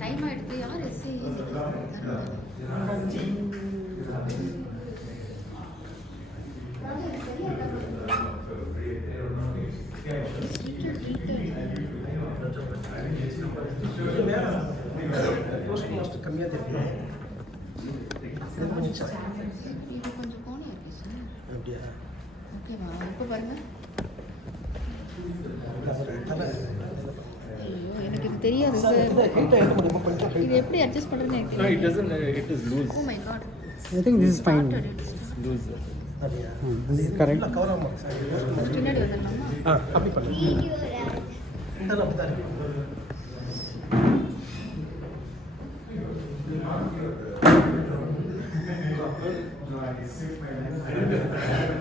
Time at the Toastmaster कमियां देते हैं। ओके माँ आपको पढ़ना எனக்கு இது தெரியாது சார் இது எப்படி அட்ஜஸ்ட் பண்றதுன்னு எனக்கு No, it doesn't. It is loose. Oh my God I think this is fine. Loose. This is correct. Cover आम मार्क्स பின்னாடி வந்துடலாமா अभी पढ़ चलो बता रहे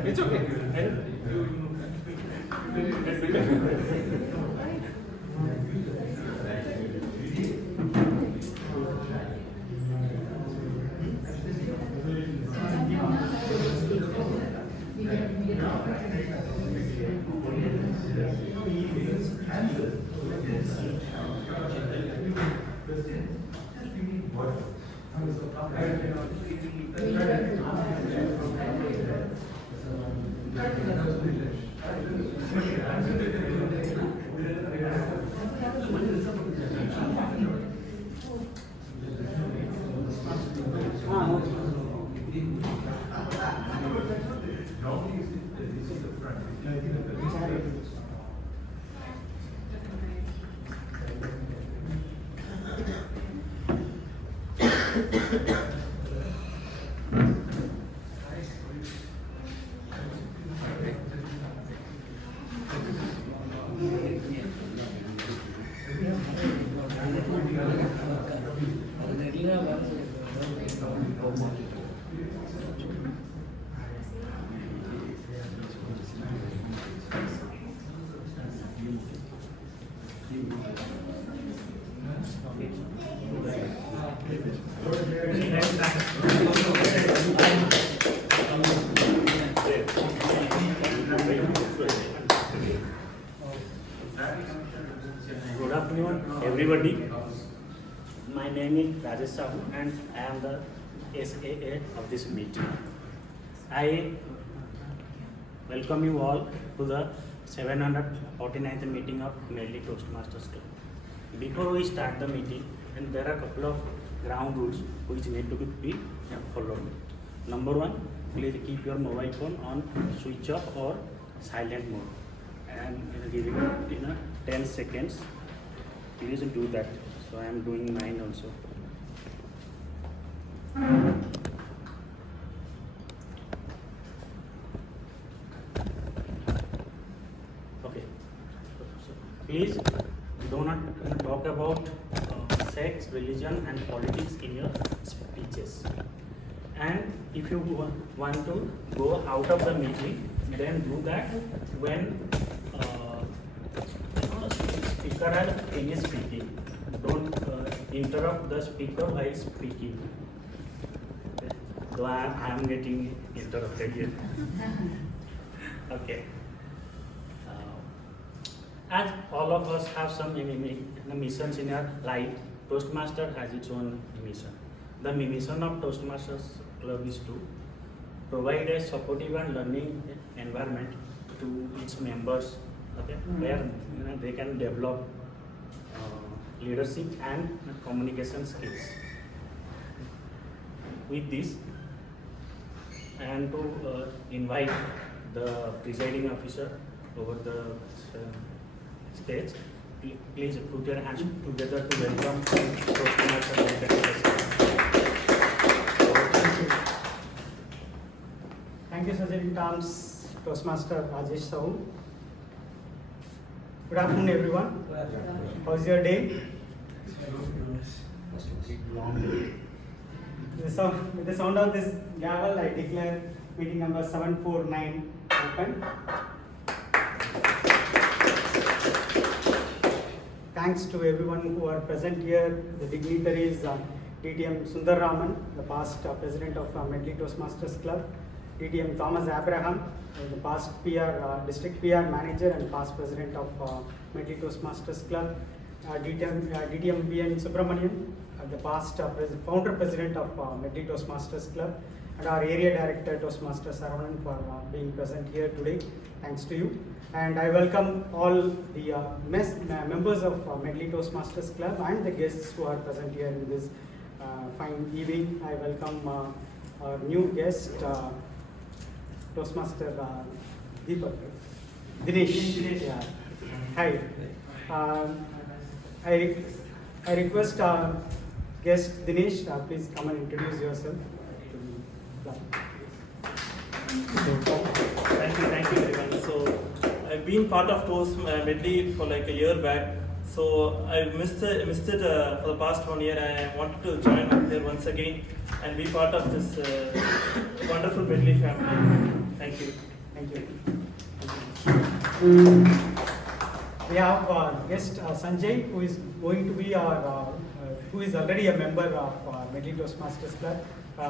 It's okay. Good afternoon, everybody. My name is Rajesh Sahu and I am the SAA of this meeting. I welcome you all to the 749th meeting of Medley Toastmasters. Before we start the meeting, and there are a couple of ground rules which need to be followed. Number one, please keep your mobile phone on switch off or silent mode. And giving it in 10 seconds. Please do that. So I am doing mine also. Okay. So please do not talk about sex, religion, and politics in your speeches. And if you want to go out of the meeting, then do that when speaker has finished speaking. Don't interrupt the speaker while speaking. So I am getting interrupted here. Okay. As all of us have some missions in our life, Toastmaster has its own mission. The mission of Toastmasters Club is to provide a supportive and learning environment to its members, okay, where they can develop leadership and communication skills. With this, and to invite the presiding officer over the stage, please put your hands together to welcome Toastmaster. Thank you, Presiding Thomas Toastmaster Rajesh Sahu. Good afternoon, everyone. How's your day? With the sound of this gavel, I declare meeting number 749 open. thanks to everyone who are present here, the dignitaries, DTM Raman, the past president of Medley Toastmasters Club, DTM Thomas Abraham, the past district PR manager and past president of Medley Toastmasters Club, DTM VN Subramanian, the past founder president of Medley Toastmasters Club, and our area director Toastmaster Saravanan for being present here today. Thanks to you. And I welcome all the members of Medley Toastmasters Club and the guests who are present here in this fine evening. I welcome our new guest, Toastmaster Dinesh. Yeah. Hi. I request our guest Dinesh, please come and introduce yourself. Thank you everyone. So I've been part of Toast Medley for like a year back. So I missed it for the past 1 year. I wanted to join up here once again and be part of this wonderful Medley family. Thank you. Thank you. We have our guest Sanjay, who is going to be who is already a member of Medley Toastmasters Club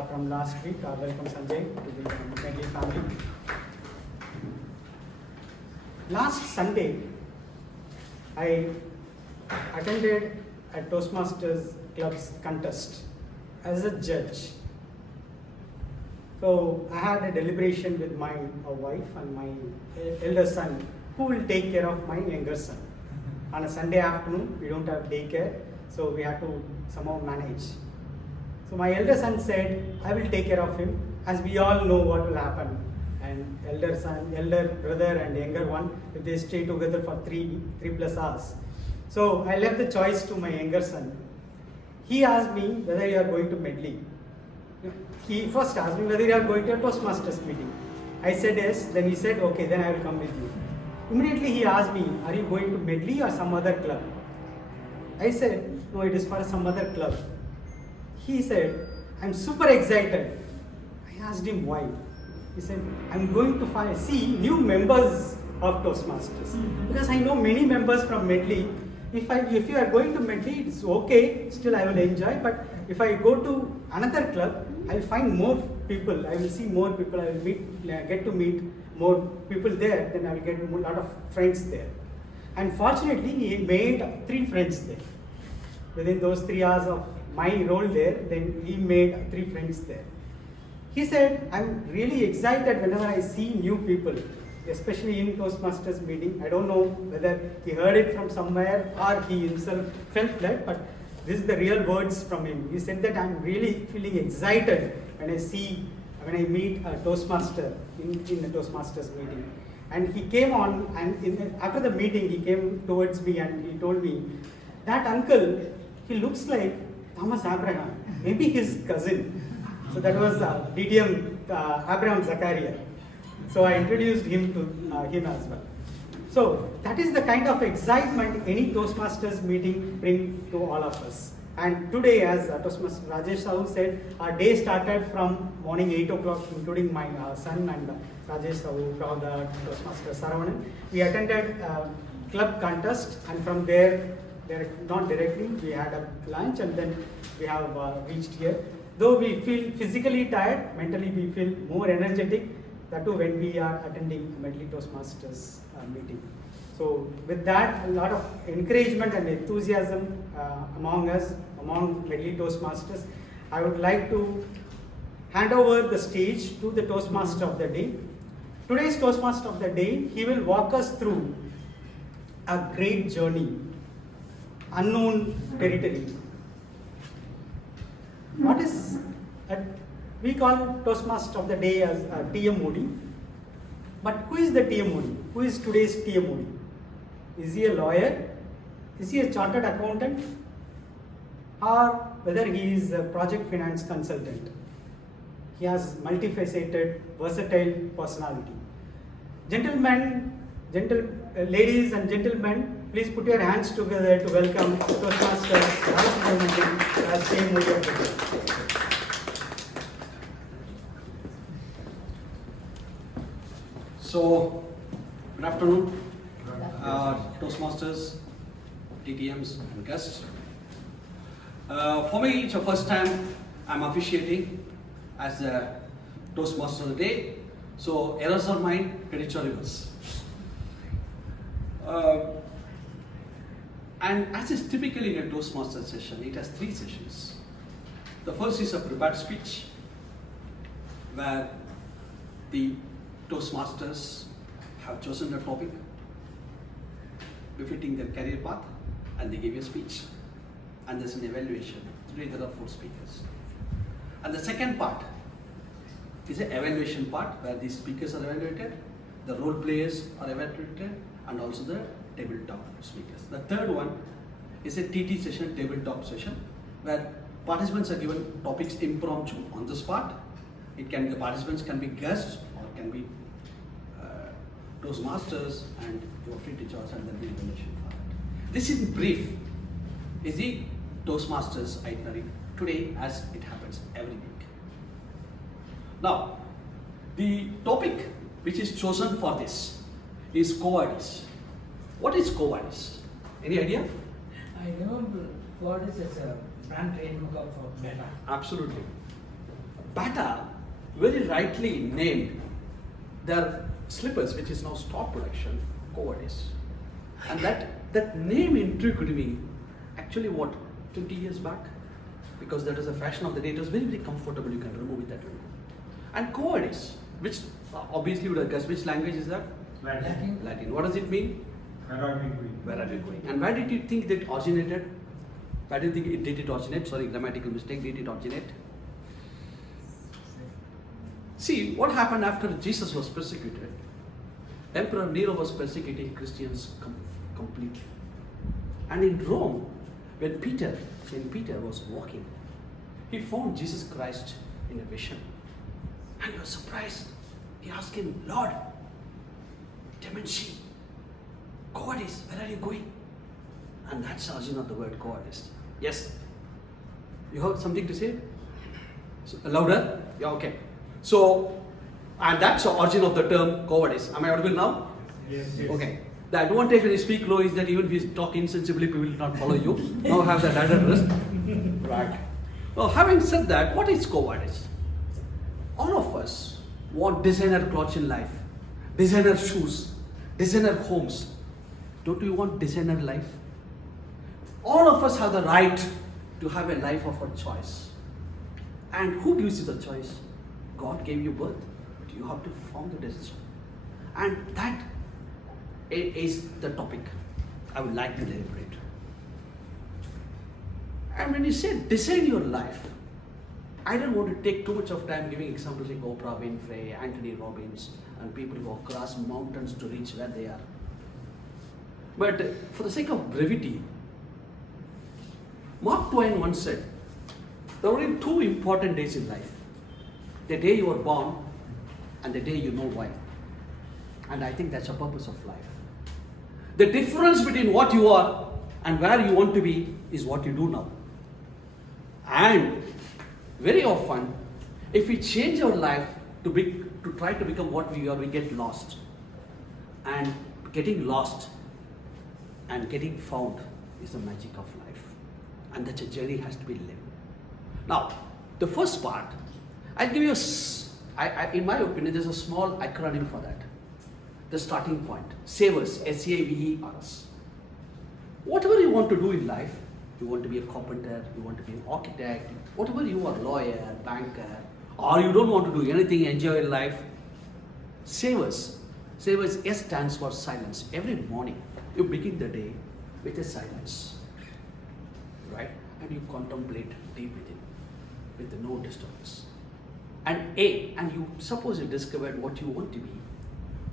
from last week. Welcome Sanjay to the Medley family. Last Sunday, I attended a Toastmasters Club's contest as a judge. So I had a deliberation with my wife and my elder son, who will take care of my younger son. On a Sunday afternoon, we don't have daycare, so we have to somehow manage. So my elder son said, I will take care of him, as we all know what will happen. And elder brother and younger one, if they stay together for 3+ hours. So I left the choice to my younger son. He asked me whether you are going to Medley. He first asked me whether you are going to a Toastmasters meeting. I said yes, then he said, okay, then I will come with you. Immediately he asked me, are you going to Medley or some other club? I said, no, it is for some other club. He said, I'm super excited. I asked him why. He said, I'm going to see new members of Toastmasters. Because I know many members from Medley. If you are going to Medley, it's okay, still I will enjoy. But if I go to another club, I will find more people. I will see more people. I will get to meet more people there. Then I will get a lot of friends there. And fortunately, he made 3 friends there. Within those 3 hours of my role there, then he made 3 friends there. He said, I'm really excited whenever I see new people, especially in Toastmasters meeting. I don't know whether he heard it from somewhere or he himself felt that, but this is the real words from him. He said that I'm really feeling excited when I meet a Toastmaster in a Toastmasters meeting. And he came on, and after the meeting, he came towards me and he told me, that uncle, he looks like Thomas Abraham, maybe his cousin. So that was DTM Abraham Zakaria. So I introduced him to him as well. So that is the kind of excitement any Toastmasters meeting brings to all of us. And today, as Toastmaster Rajesh Sahu said, our day started from morning 8 o'clock, including my son and Rajesh Sahu, Pravda, Toastmaster Saravanan. We attended club contest, and from there, not directly, we had a lunch, and then we have reached here. Though we feel physically tired, mentally we feel more energetic, that too when we are attending Medley Toastmasters meeting. So with that, a lot of encouragement and enthusiasm among us, among Medley Toastmasters, I would like to hand over the stage to the Toastmaster of the day. Today's Toastmaster of the day, he will walk us through a great journey, unknown territory. What is we call Toastmaster of the day as TMOD, but who is the TMOD? Who is today's TMOD? Is he a lawyer? Is he a chartered accountant? Or whether he is a project finance consultant? He has multifaceted, versatile personality. Ladies and gentlemen, please put your hands together to welcome Toastmaster as TMOD of the day. So, good afternoon, Toastmasters, DTMs and guests. For me, it's the first time I'm officiating as the Toastmaster of the day. So errors are mine, credits are yours. And as is typically in a Toastmaster session, it has 3 sessions. The first is a prepared speech, where the Toastmasters have chosen a topic befitting their career path, and they give a speech. And there's an evaluation. Today there are 4 speakers. And the second part is an evaluation part, where the speakers are evaluated, the role players are evaluated, and also the tabletop speakers. The third one is a TT session, tabletop session, where participants are given topics impromptu on the spot. It can, the participants can be guests or can be Toastmasters, and you are free to choose, and there will be evaluation for that. This in brief is the Toastmasters itinerary today, as it happens every week. Now, the topic which is chosen for this is cowardice. What is cowardice? Any idea? I remember what is a brand trademark of Bata. Absolutely. Bata very rightly named their slippers, which is now stop production, cowardice. And that name intrigued me actually 20 years back, because that is a fashion of the day. It was very, very comfortable, you can remove it that way. And cowardice, which obviously you would have guessed, which language is that? Latin. Latin. What does it mean? Where are we going? Where are we going? And where did you think that originated? Where do you think did it originate? Sorry, grammatical mistake. Did it originate? See, what happened after Jesus was persecuted? Emperor Nero was persecuting Christians completely. And in Rome, when Saint Peter was walking, he found Jesus Christ in a vision. And he was surprised. He asked him, Lord, Dementia, cowardice, where are you going? And that's the origin of the word cowardice. Yes? You have something to say? So, louder? Yeah, okay. So, and that's the origin of the term cowardice. Am I audible now? Yes. Okay. The advantage when you speak low is that even if you talk insensibly, people will not follow you. Now have that added risk. Right. Well, having said that, what is cowardice? All of us want designer clothes in life, designer shoes, designer homes. Don't you want designer life? All of us have the right to have a life of our choice. And who gives you the choice? God gave you birth. You have to form the decision. And that is the topic I would like to elaborate. And when you say design your life, I don't want to take too much of time giving examples like Oprah Winfrey, Anthony Robbins, and people who have crossed mountains to reach where they are. But for the sake of brevity, Mark Twain once said, there are only 2 important days in life. The day you are born and the day you know why. And I think that's the purpose of life. The difference between what you are and where you want to be is what you do now. And very often, if we change our life to try to become what we are, we get lost. And getting lost and getting found is the magic of life. And that a journey has to be lived. Now, the first part, I'll give you in my opinion, there's a small acronym for that. The starting point, SAVERS, SAVERS. Whatever you want to do in life, you want to be a carpenter, you want to be an architect, whatever you are, lawyer, banker, or you don't want to do anything, enjoy your life, SAVERS. SAVERS, S stands for silence. Every morning, you begin the day with a silence, right? And you contemplate deep within, with no disturbance. And A, and you suppose you discovered what you want to be,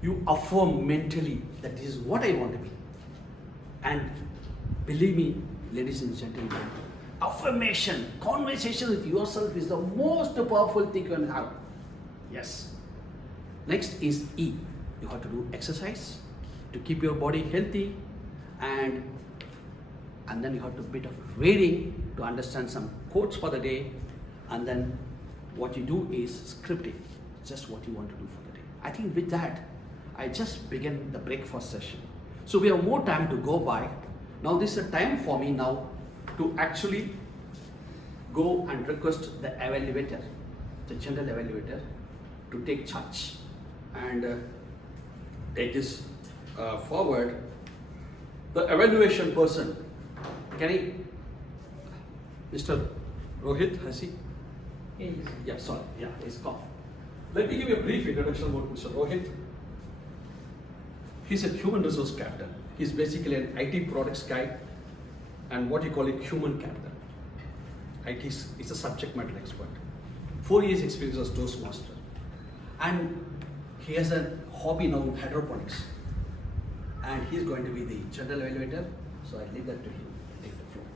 you affirm mentally that this is what I want to be. And believe me, ladies and gentlemen, affirmation, conversation with yourself is the most powerful thing you can have. Yes. Next is E. You have to do exercise to keep your body healthy, and then you have to do a bit of reading to understand some quotes for the day, and then what you do is scripting, just what you want to do for the day. I think with that, I just began the breakfast session. So we have more time to go by. Now this is a time for me now to actually go and request the evaluator, the general evaluator, to take charge and take this forward. The evaluation person, can I, Mr. Rohit, has he? Yes. Yeah, sorry, yeah, he's gone. Let me give you a brief introduction about Mr. Rohit. He's a human resource captain. He's basically an IT products guy and what you call a human captain. IT is a subject matter expert. 4 years experience as Toastmaster. And he has a hobby now in hydroponics. And he's going to be the general evaluator, so I leave that to him to take the floor.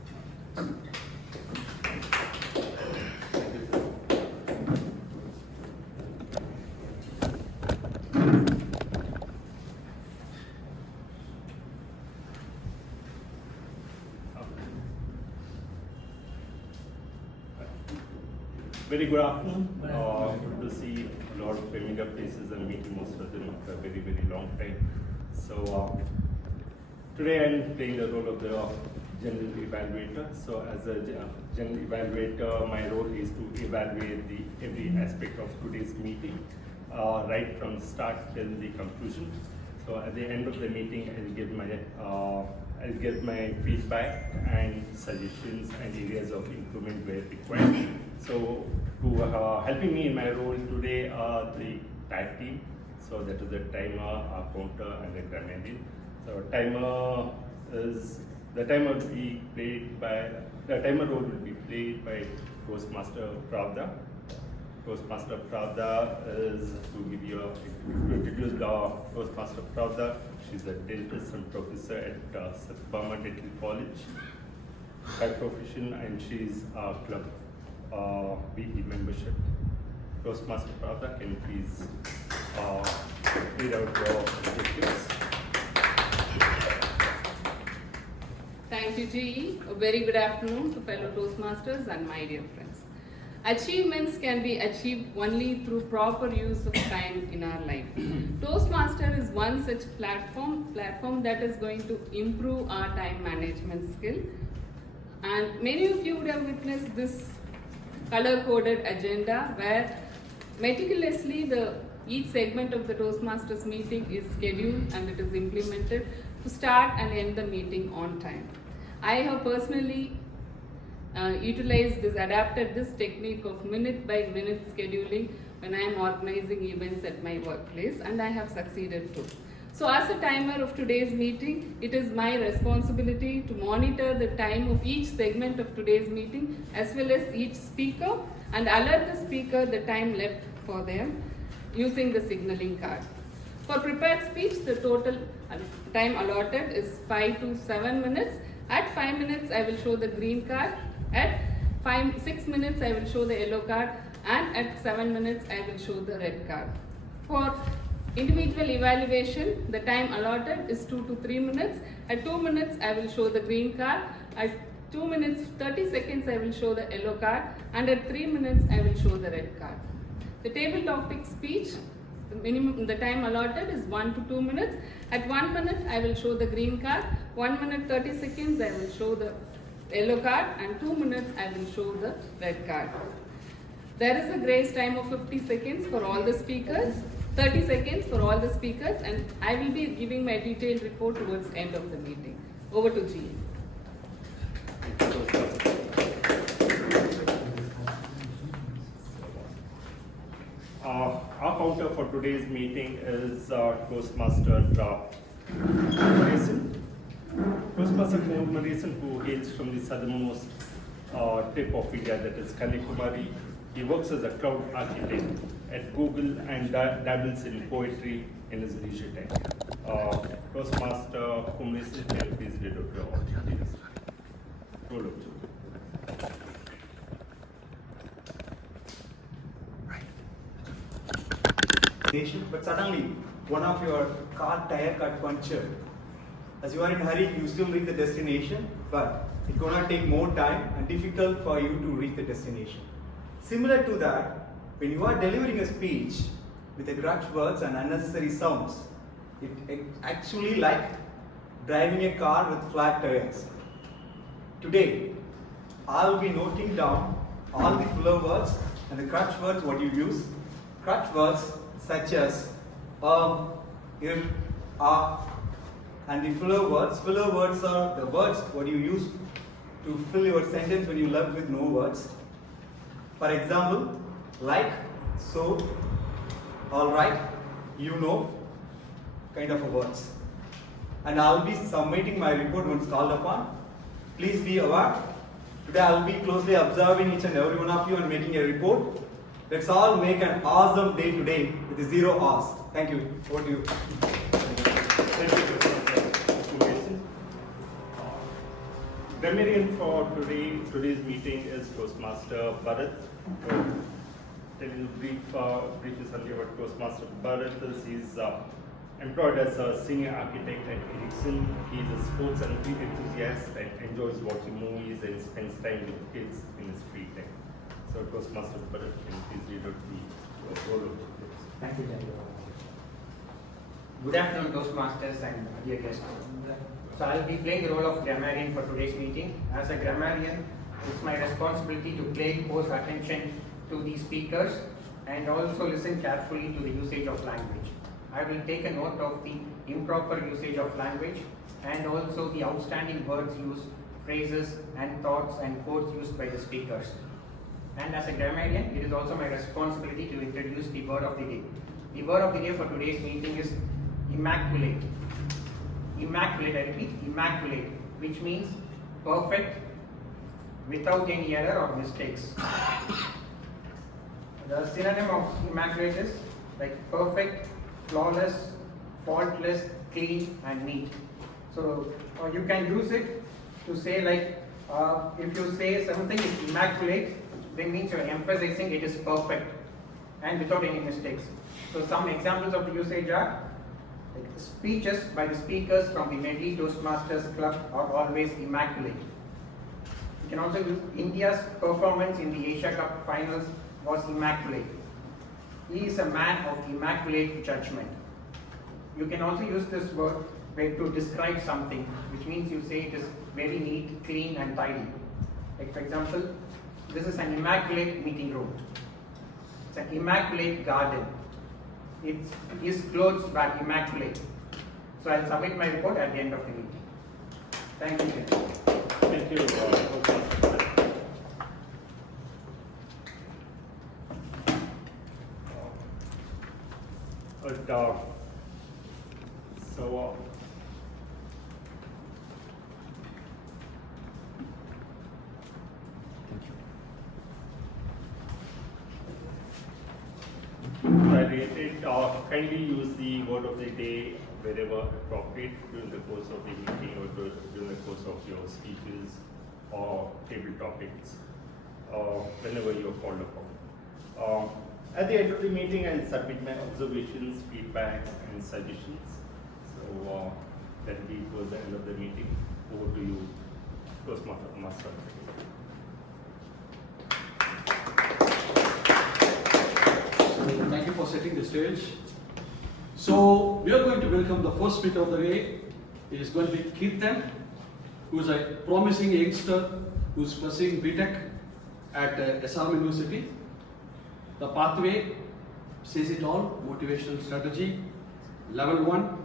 Very good afternoon. Good to see a lot of familiar faces and meeting most of them after a very, very long time. So today I'm playing the role of the general evaluator. So as a general evaluator, my role is to evaluate every aspect of today's meeting, right from start till the conclusion. So at the end of the meeting, I'll give my feedback and suggestions and areas of improvement where required. So helping me in my role today are the tag team. So that is the timer, counter, and the grammarian. So timer role will be played by Toastmaster Pravda. Toastmaster Pravda is, to introduce the Toastmaster Pravda, she's a dentist and professor at Saravanan Dental College by profession, and she's a club VP membership. Toastmaster Pravda, can you please read out your objectives? Thank you, GE. A very good afternoon to fellow Toastmasters and my dear friends. Achievements can be achieved only through proper use of time in our life. Toastmaster is one such platform that is going to improve our time management skill. And many of you would have witnessed this color-coded agenda where meticulously each segment of the Toastmasters meeting is scheduled and it is implemented to start and end the meeting on time. I have personally adapted this technique of minute by minute scheduling when I am organizing events at my workplace, and I have succeeded too. So as a timer of today's meeting, it is my responsibility to monitor the time of each segment of today's meeting as well as each speaker and alert the speaker the time left for them using the signaling card. For prepared speech, the total time allotted is 5 to 7 minutes. At 5 minutes, I will show the green card. At 6 minutes, I will show the yellow card. And at 7 minutes, I will show the red card. For individual evaluation, the time allotted is 2 to 3 minutes. At 2 minutes, I will show the green card. At 2 minutes, 30 seconds, I will show the yellow card. And at 3 minutes, I will show the red card. The table topic speech, the time allotted is 1 to 2 minutes. At 1 minute, I will show the green card. 1 minute 30 seconds, I will show the yellow card, and 2 minutes, I will show the red card. There is a grace time of 50 seconds for all the speakers, 30 seconds for all the speakers, and I will be giving my detailed report towards the end of the meeting. Over to GE. Our counter for today's meeting is Toastmaster Mason. Toastmaster Mason, who hails from the southernmost tip of India, that is Kanyakumari. He works as a cloud architect at Google and dabbles in poetry in his leisure time. Toastmaster Mason, can you please read out your objectives? Roll up. But suddenly, one of your car tire got punctured. As you are in a hurry, you still reach the destination, but it's gonna take more time and difficult for you to reach the destination. Similar to that, when you are delivering a speech with the crutch words and unnecessary sounds, it actually like driving a car with flat tires. Today, I'll be noting down all the filler words and the crutch words what you use. Crutch words such as if, and the filler words. Filler words are the words what you use to fill your sentence when you left with no words. For example, like, so, alright, you know, kind of words. And I'll be submitting my report once called upon. Please be aware. Today I'll be closely observing each and every one of you and making a report. Let's all make an awesome day today with 0 hours. Thank you. Over to you. Thank you. Grammarian for today's meeting is Toastmaster Bharat. Tell you briefly something about Toastmaster Bharat. He's employed as a senior architect at Ericsson. He's a sports and film enthusiast and enjoys watching movies and spends time with kids in his free time. So Toastmaster Bharat, can you please read out the role of this? Thank you, Jay. Good afternoon, Toastmasters and dear guests. So I'll be playing the role of grammarian for today's meeting. As a grammarian, it's my responsibility to pay close attention to the speakers and also listen carefully to the usage of language. I will take a note of the improper usage of language and also the outstanding words used, phrases and thoughts and quotes used by the speakers. And as a grammarian, it is also my responsibility to introduce the word of the day. The word of the day for today's meeting is immaculate. Immaculate, I repeat, immaculate, which means perfect, without any error or mistakes. The synonym of immaculate is like perfect, flawless, faultless, clean and neat. So you can use it to say like, if you say something is immaculate, then means you're emphasizing it is perfect and without any mistakes. So some examples of the usage are like speeches by the speakers from the Medley Toastmasters Club are always immaculate. You can also use India's performance in the Asia Cup finals was immaculate. He is a man of immaculate judgment. You can also use this word to describe something, which means you say it is very neat, clean and tidy. Like for example, this is an immaculate meeting room. It's an immaculate garden. His clothes were immaculate. So I'll submit my report at the end of the meeting. Thank you. Thank you. I reiterate, kindly use the word of the day wherever appropriate during the course of the meeting or during the course of your speeches or table topics, whenever you are called upon. At the end of the meeting, I'll submit my observations, feedbacks, and suggestions. So that will be towards the end of the meeting. Over to you, Toastmaster. Thank you for setting the stage. So we are going to welcome the first speaker of the day. It is going to be Kirtan, who is a promising youngster who is pursuing BTech at SRM University. The pathway says it all: motivational strategy, level 1,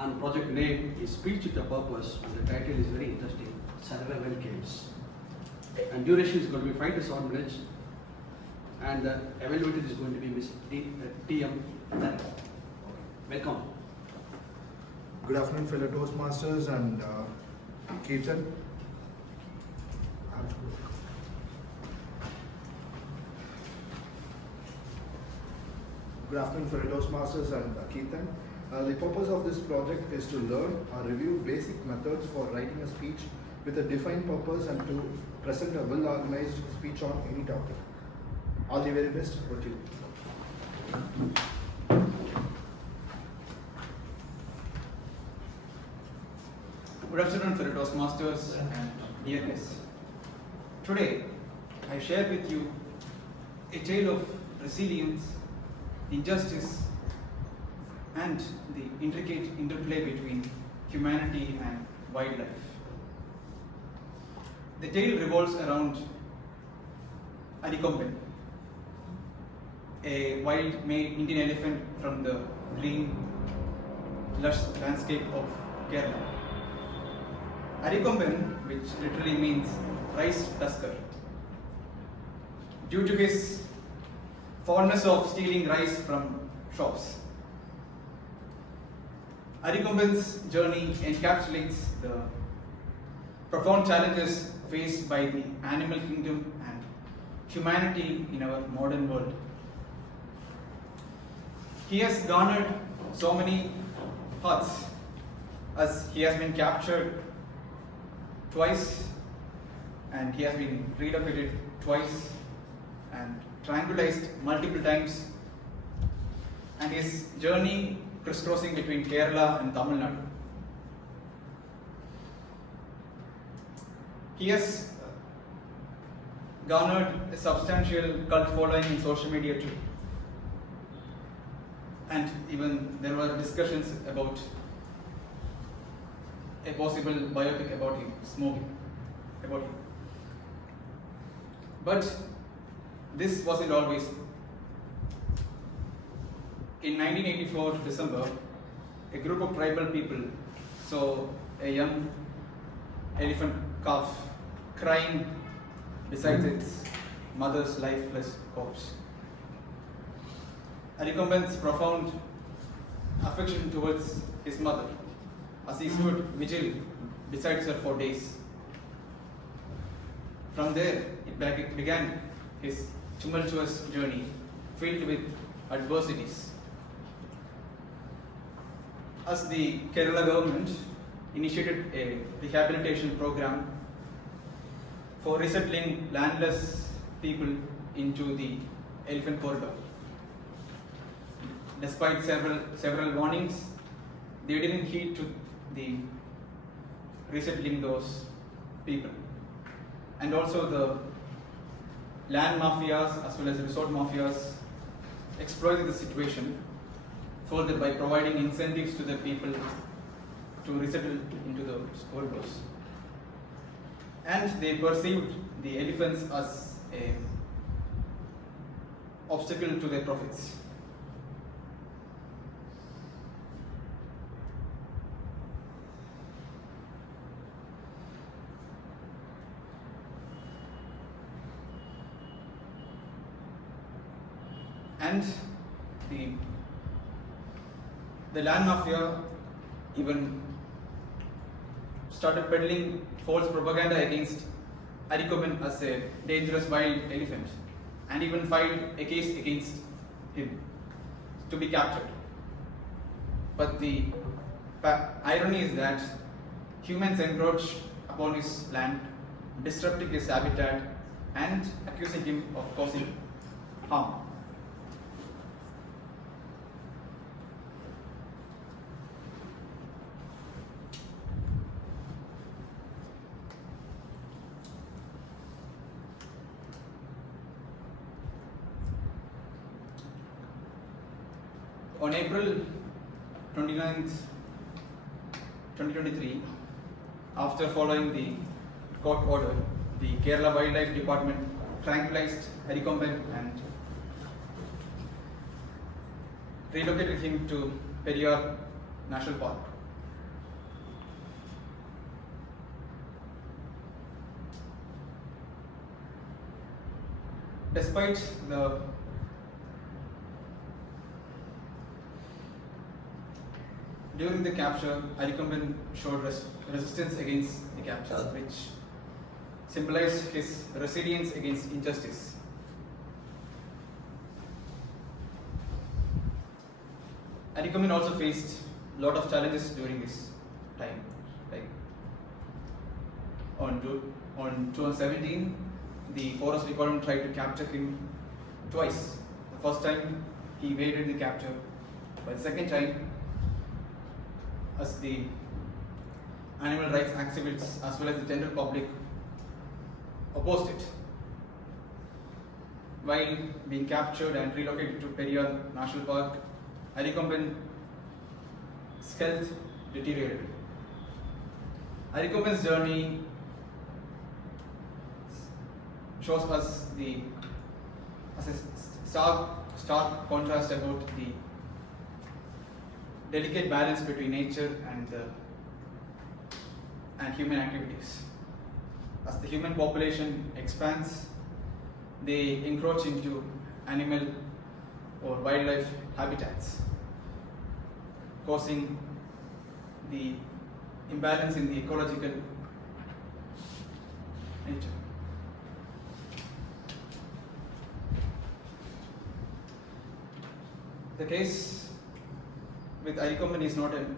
and project name is Speech with a Purpose, and the title is very interesting: Survival Games. And duration is going to be 5 to 7 minutes. And the evaluator is going to be Miss TM Dharan. Welcome. Good afternoon, fellow Toastmasters and Kirtan. Good afternoon, fellow Toastmasters and Kirtan. The purpose of this project is to learn or review basic methods for writing a speech with a defined purpose and to present a well-organized speech on any topic. All the very best for you. Good afternoon, fellow Toastmasters and dear guests. Today, I share with you a tale of resilience, injustice, and the intricate interplay between humanity, and wildlife. The tale revolves around Arikomban, a wild male Indian elephant from the green, lush landscape of Kerala. Arikomban, which literally means rice tusker, due to his fondness of stealing rice from shops. Arikomban's journey encapsulates the profound challenges faced by the animal kingdom and humanity in our modern world. He has garnered so many hearts as he has been captured twice and he has been relocated twice and tranquilized multiple times, and his journey crisscrossing between Kerala and Tamil Nadu. He has garnered a substantial cult following in social media too. And even there were discussions about a possible biopic about him, about him. But this wasn't always. In 1984 December, a group of tribal people saw a young elephant calf crying beside its mother's lifeless corpse. Arikomban's profound affection towards his mother as he stood vigil beside her for days. From there, it began his tumultuous journey filled with adversities. As the Kerala government initiated a rehabilitation program for resettling landless people into the elephant corridor. Despite several warnings, they didn't heed to the resettling those people. And also the land mafias as well as resort mafias exploited the situation further by providing incentives to the people to resettle into the corridors. And they perceived the elephants as an obstacle to their profits. And the land mafia even started peddling false propaganda against Arikomban as a dangerous wild elephant and even filed a case against him to be captured. But the irony is that humans encroached upon his land, disrupting his habitat and accusing him of causing harm. On April 29th, 2023, after following the court order, the Kerala Wildlife Department tranquilized Arikomban and relocated him to Periyar National Park. Despite during the capture, Arikomban showed resistance against the capture, which symbolized his resilience against injustice. Arikomban also faced a lot of challenges during his time. Like on 2017, the Forest Department tried to capture him twice. The first time he evaded the capture, but the second time, as the animal rights activists as well as the general public opposed it. While being captured and relocated to Periyar National Park, Arikomban's health deteriorated Arikoman's journey shows us as a stark contrast about the delicate balance between nature and human activities. As the human population expands, they encroach into animal or wildlife habitats, causing the imbalance in the ecological nature. The case with Arikoman is not an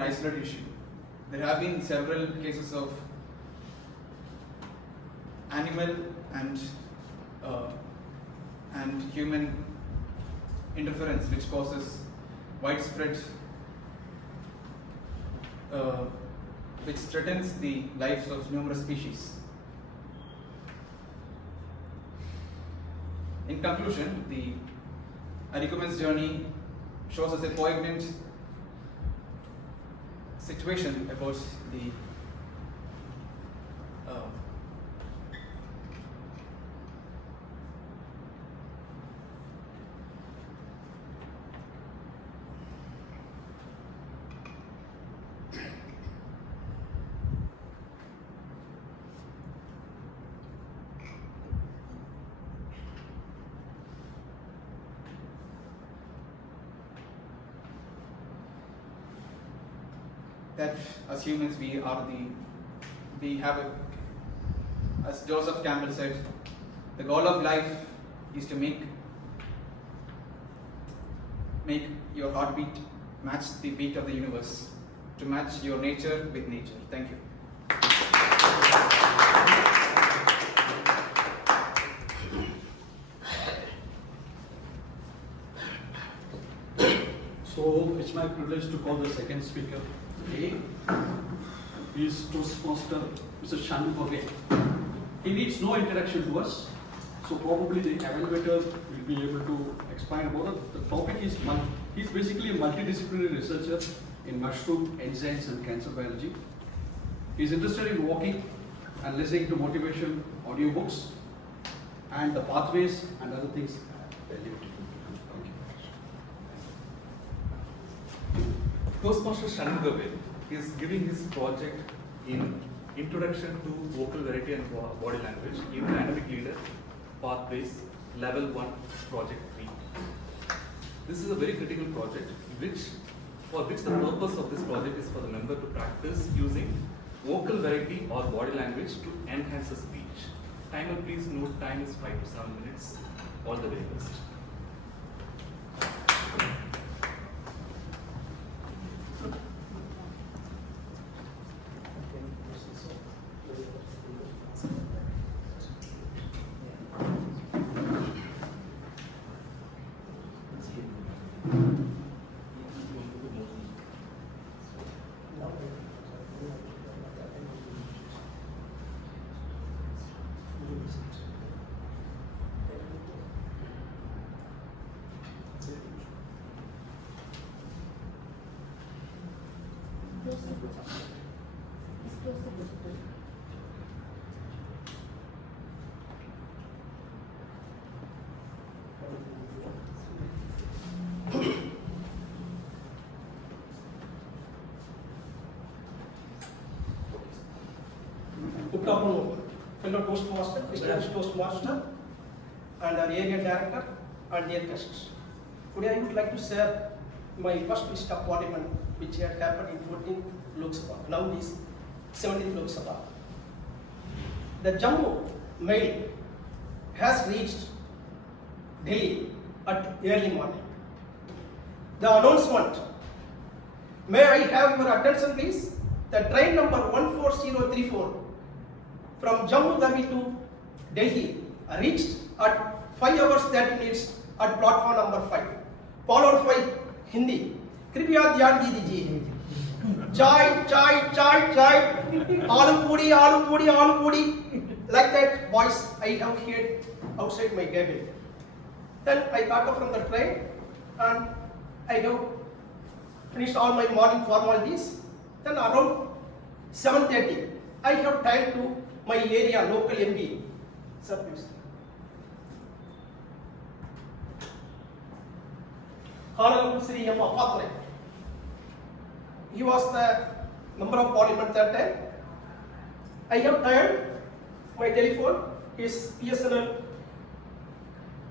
isolated issue. There have been several cases of animal and human interference, which causes widespread, which threatens the lives of numerous species. In conclusion, the Arikoman's journey shows us a poignant situation about the that as humans as Joseph Campbell said, the goal of life is to make your heartbeat match the beat of the universe, to match your nature with nature. Thank you. So it's my privilege to call the second speaker today. He is Toastmaster Mr. Shanmugam. He needs no introduction to us, so probably the evaluator will be able to explain about it. The topic is, he's basically a multidisciplinary researcher in mushroom, enzymes and cancer biology. He's interested in walking and listening to motivation audiobooks and the pathways and other things. Toastmaster Shanmugam is giving his project in Introduction to Vocal Variety and Body Language in Dynamic Leader Pathways Level 1 Project 3. This is a very critical project for which the purpose of this project is for the member to practice using vocal variety or body language to enhance the speech. Timer, please note, time is 5 to 7 minutes. All the very best. Good afternoon, fellow Toastmaster, distinguished Toastmaster, and our area director, and dear guests. Today I would like to share my first list of parliament which had happened in 14th Lok Sabha. Now it is 17th Lok Sabha. The Jammu mail has reached Delhi at early morning. The announcement. May I have your attention, please? The train number 14034 from Jammu Tawi to Delhi reached at 5 hours 30 minutes at platform number 5, followed by Hindi. Kripiya dhyan dijiye. Chai, chai, chai, chai. Aloo puri, aloo puri, aloo puri. Like that voice I have heard outside my cabin. Then I got up from the train and I have finished all my morning formalities. Then around 7:30. I have time to my area local MP. Sir, please. Honorable Sri M. Apatre. He was the member of parliament that time. I have dialed my telephone. His PSNL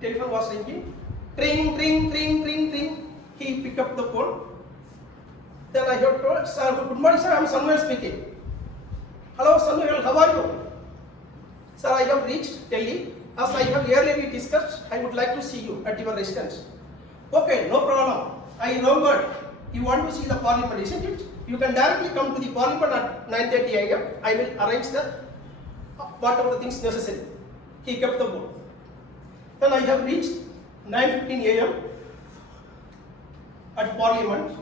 telephone was ringing. Ring, ring, ring, ring, ring. He picked up the phone. Then I have told, sir, good morning, sir. I am Samuel speaking. Hello, Samuel. How are you? Sir, I have reached Delhi. As I have earlier discussed, I would like to see you at your residence. Okay, no problem. I remembered. You want to see the parliament, isn't it? You can directly come to the parliament at 9:30 a.m. I will arrange the whatever the things necessary. He kept the phone. Then I have reached 9:15 a.m. at parliament.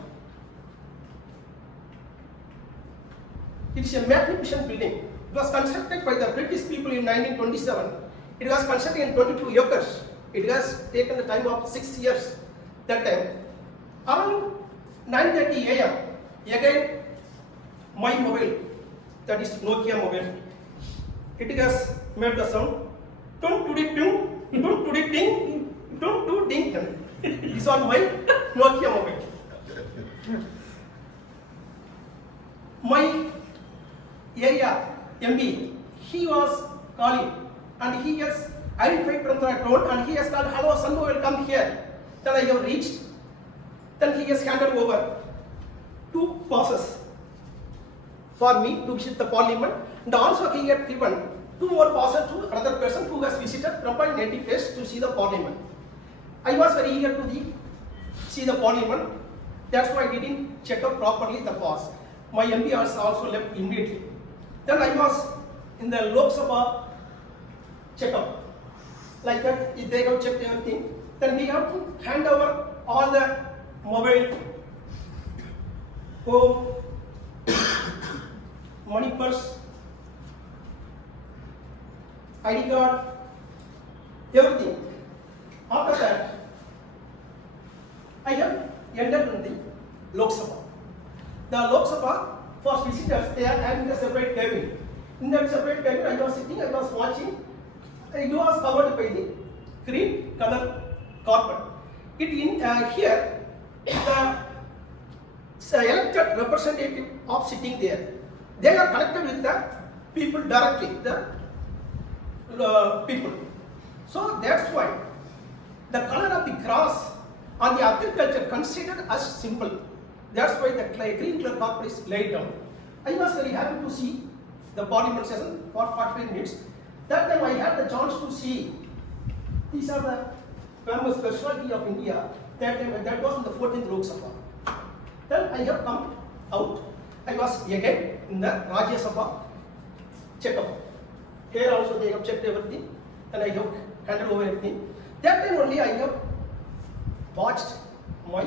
It is a magnificent building. It was constructed by the British people in 1927. It was constructed in 22 acres. It has taken the time of 6 years. That time, around 9:30 a.m. again, my mobile, that is Nokia mobile, it has made the sound. Don't do it ding, don't do it ding, don't do ding. This is on my Nokia mobile. My area MB, he was calling and he has identified from the road and he has called, hello, Sandu will come here. Then I have reached. Then he has handed over 2 passes for me to visit the parliament, and also he had given 2 more passes to another person who has visited from my native place to see the parliament. I was very eager to see the parliament. That's why I didn't check up properly the pass. My MP also left immediately. Then I was in the Lok Sabha checkup. Like that, if they have checked everything, then we have to hand over all the mobile, home, money purse, ID card, everything. After that, I have entered in the Lok Sabha. The Lok Sabha, for visitors, they are having a separate cabin. In that separate cabin, I was sitting, I was watching. It was covered by the green color carpet. Here, the elected representative of sitting there, they are connected with the people directly, the people. So that's why the color of the grass on the agriculture considered as simple. That's why the green color carpet is laid down. I was very happy to see the parliament session for 45 minutes. That time I had the chance to see, these are the famous personality of India. That was in the 14th Lok Sabha. Then I have come out. I was again in the Rajya Sabha checkup. Here also they have checked everything. Then I have handed over everything. That time only I have watched my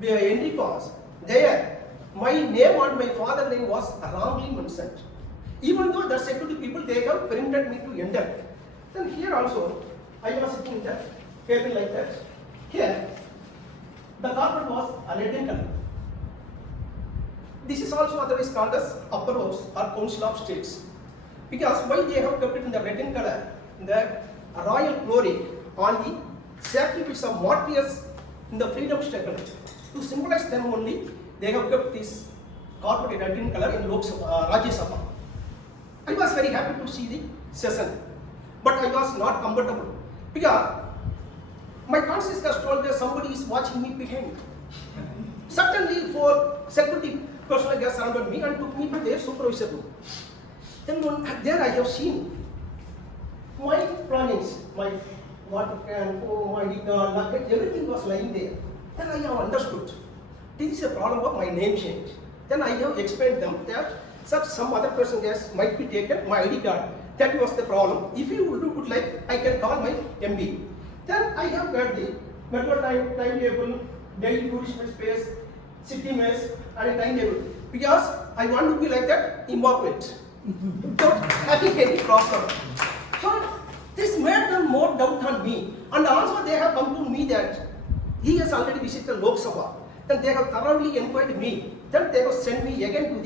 entry pass. There, my name and my father's name was wrongly mentioned. Even though the security people, they have permitted me to enter. Then here also, I was sitting in the table like that. Here, the carpet was a red in color. This is also otherwise called as upper house or council of states. Because why they have kept it in the red in color, the royal glory on the sacrifice of martyrs in the freedom struggle. To symbolize them only, they have kept this carpet in red in color in Rajya Sabha. I was very happy to see the session, but I was not comfortable because my conscience has told that somebody is watching me behind. Suddenly, 4 security personnel got surrounded me and took me to their supervisor room. Then there I have seen my belongings, my water can, my luggage, everything was lying there. Then I have understood this is a problem of my name change. Then I have explained them that some other person might be taken my ID card. That was the problem. If you would like, I can call my MB. Then I have got the metro timetable, daily tourist space, city mess, and a timetable. Because I want to be like that, immaculate, without having any problem. So this made them more doubt on me. And also they have come to me that he has already visited Lok Sabha. Then they have thoroughly inquired me. Then they have sent me again to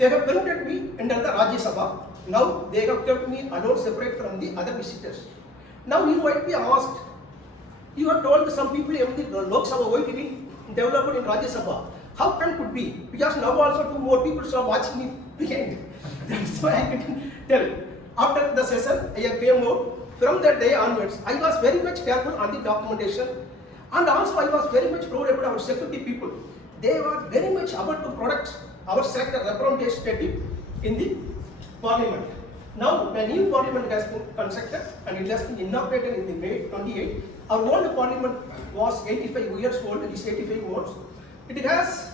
They have permitted me under the Rajya Sabha. Now they have kept me alone, separate from the other visitors. Now you might be asked, you have told some people in the Lok Sabha, why did it develop in Rajya Sabha? How can it be? Because now also 2 more people are watching me behind. That's why I can tell. After the session, I came out. From that day onwards, I was very much careful on the documentation, and also I was very much proud about our security people. They were very much about to protect our sector representative in the parliament. Now, the new parliament has been constructed and it has been inaugurated in the May 28. Our old parliament was 85 years old, it is 85 years. It has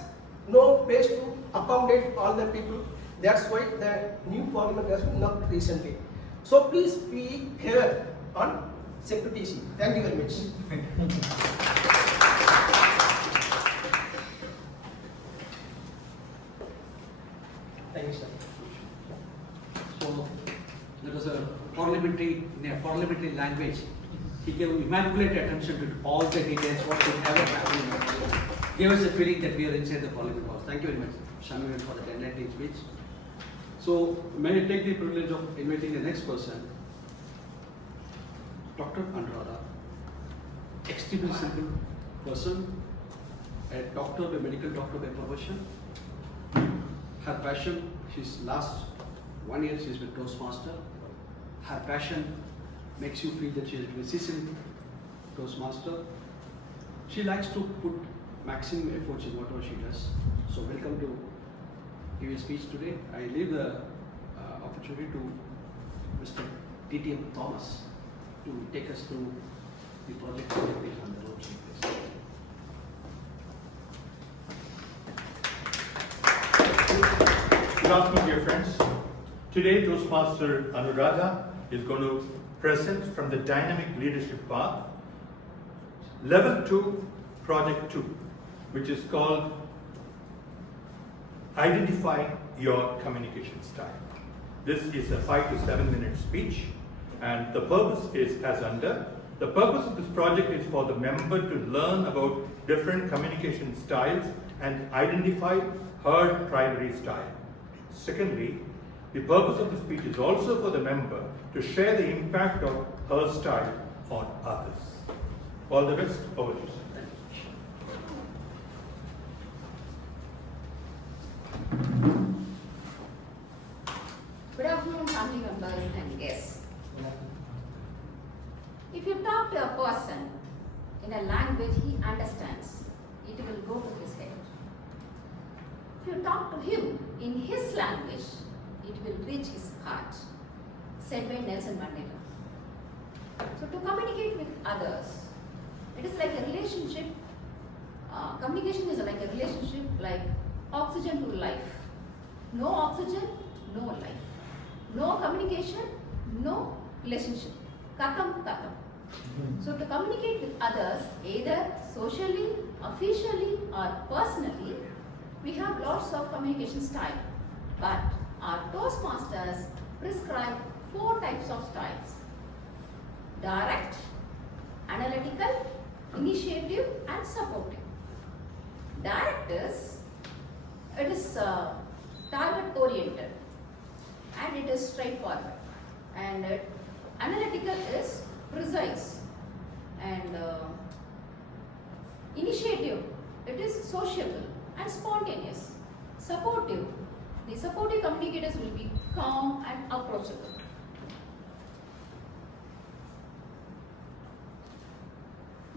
no place to accommodate all the people. That's why the new parliament has been inaugurated recently. So please be here on security. Thank you very much. Thank you, sir. So there was a parliamentary, in a parliamentary language, he gave immaculate attention to all the details, what should ever happen. Gave us a feeling that we are inside the parliament house. Thank you very much, Shamuel, for the enlightening speech. So may I take the privilege of inviting the next person, Dr. Anuradha, extremely simple person, a doctor, a medical doctor by profession. Her passion, she's last 1 year she's been Toastmaster. Her passion makes you feel that she has been a seasoned Toastmaster. She likes to put maximum efforts in whatever she does. So welcome to give a speech today. I leave the opportunity to Mr. DTM Thomas to take us through the project on the roads. Good afternoon, dear friends. Today, Toastmaster Anuradha is going to present from the Dynamic Leadership Path, Level 2, Project 2, which is called Identify Your Communication Style. This is a 5 to 7 minute speech, and the purpose is as under. The purpose of this project is for the member to learn about different communication styles and identify her primary style. Secondly, the purpose of the speech is also for the member to share the impact of her style on others. All the best. Over to you, sir. Good afternoon, family members and guests. If you talk to a person in a language he understands, it will go to his head. If you talk to him in his language, it will reach his heart, said by Nelson Mandela. So to communicate with others, it is like a relationship. Communication is like a relationship, like oxygen to life. No oxygen, no life. No communication, no relationship. Katham, katham. So to communicate with others, either socially, officially or personally, we have lots of communication style. But our Toastmasters prescribe 4 types of styles: direct, analytical, initiative and supportive. Direct is, it is target oriented and it is straightforward, and analytical is precise, and initiative, it is sociable and spontaneous. Supportive, the supportive communicators will be calm and approachable.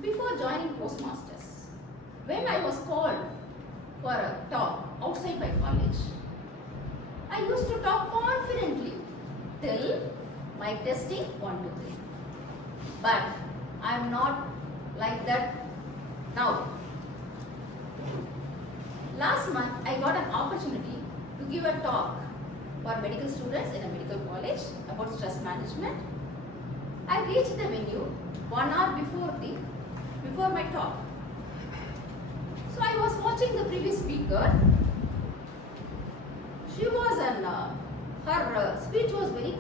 Before joining Toastmasters, when I was called for a talk outside my college, I used to talk confidently till my testing 1, 2, 3. But I am not like that now. Last month, I got an opportunity to give a talk for medical students in a medical college about stress management. I reached the venue 1 hour before my talk. So I was watching the previous speaker. She was her speech was very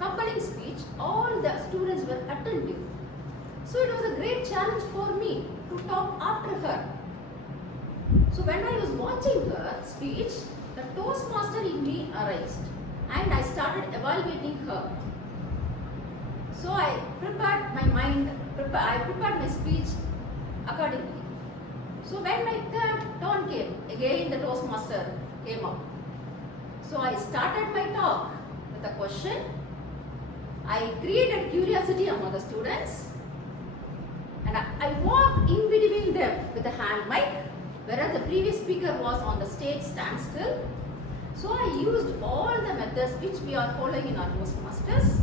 compelling speech. All the students were attentive. So it was a great challenge for me to talk after her. So when I was watching her speech, the Toastmaster in me arose and I started evaluating her. So I prepared my mind, I prepared my speech accordingly. So when my turn came, again the Toastmaster came up. So I started my talk with a question. I created curiosity among the students and I walked in between them with a hand mic, whereas the previous speaker was on the stage standstill. So I used all the methods which we are following in our Toastmasters,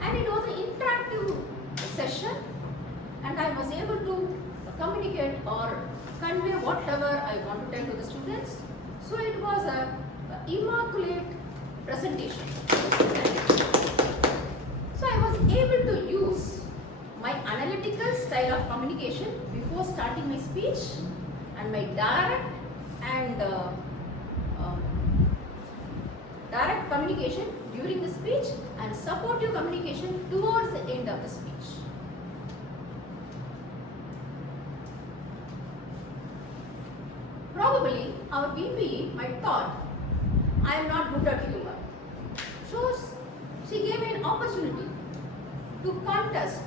and it was an interactive session and I was able to communicate or convey whatever I want to tell to the students. So it was an immaculate presentation. So I was able to use my analytical style of communication before starting my speech and my direct and direct communication during the speech and supportive communication towards the end of the speech. Probably our VP might thought I am not good at humor. So she gave me an opportunity to contest,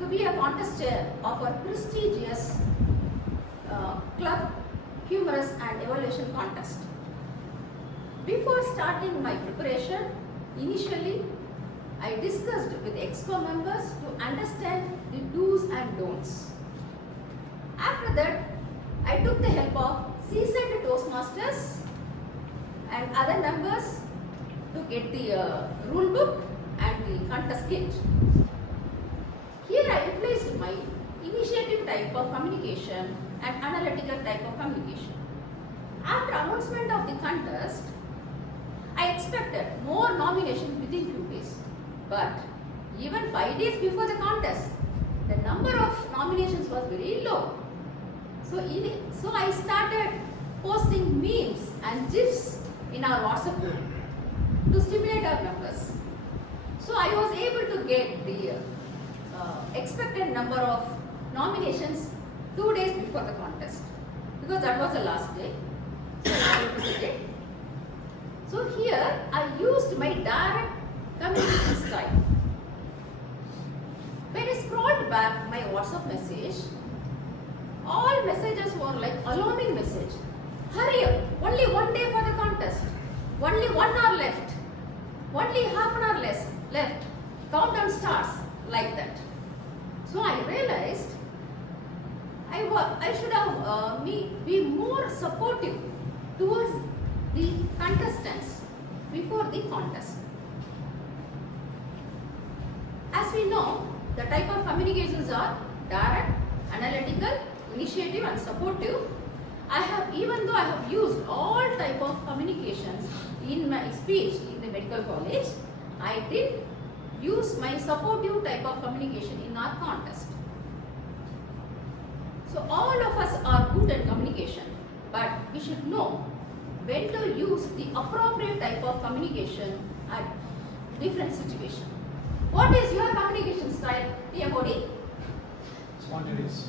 to be a contest chair of a prestigious club humorous and evaluation contest. Before starting my preparation, initially I discussed with EXCO members to understand the do's and don'ts. After that, I took the help of Cisy Toastmasters and other members to get the rule book and the contest kit. Here I utilized my initiative type of communication and analytical type of communication. After announcement of the contest, I expected more nominations within few days. But even 5 days before the contest, the number of nominations was very low. So I started posting memes and GIFs in our WhatsApp group to stimulate our members. So I was able to get the expected number of nominations 2 days before the contest, because that was the last day. So here I used my direct communication style. When I scrolled back my WhatsApp message, all messages were like alarming message. Hurry up, only 1 day for the contest. Only 1 hour left. Only half an hour left. Countdown starts, like that. So I realized I should have be more supportive towards the contestants before the contest. As we know, the type of communications are direct, analytical, initiative and supportive. Even though I have used all type of communications in my speech in the medical college, I did use my supportive type of communication in our contest. So all of us are good at communication, but we should know when to use the appropriate type of communication at different situations. What is your communication style, TMOD? Spontaneous.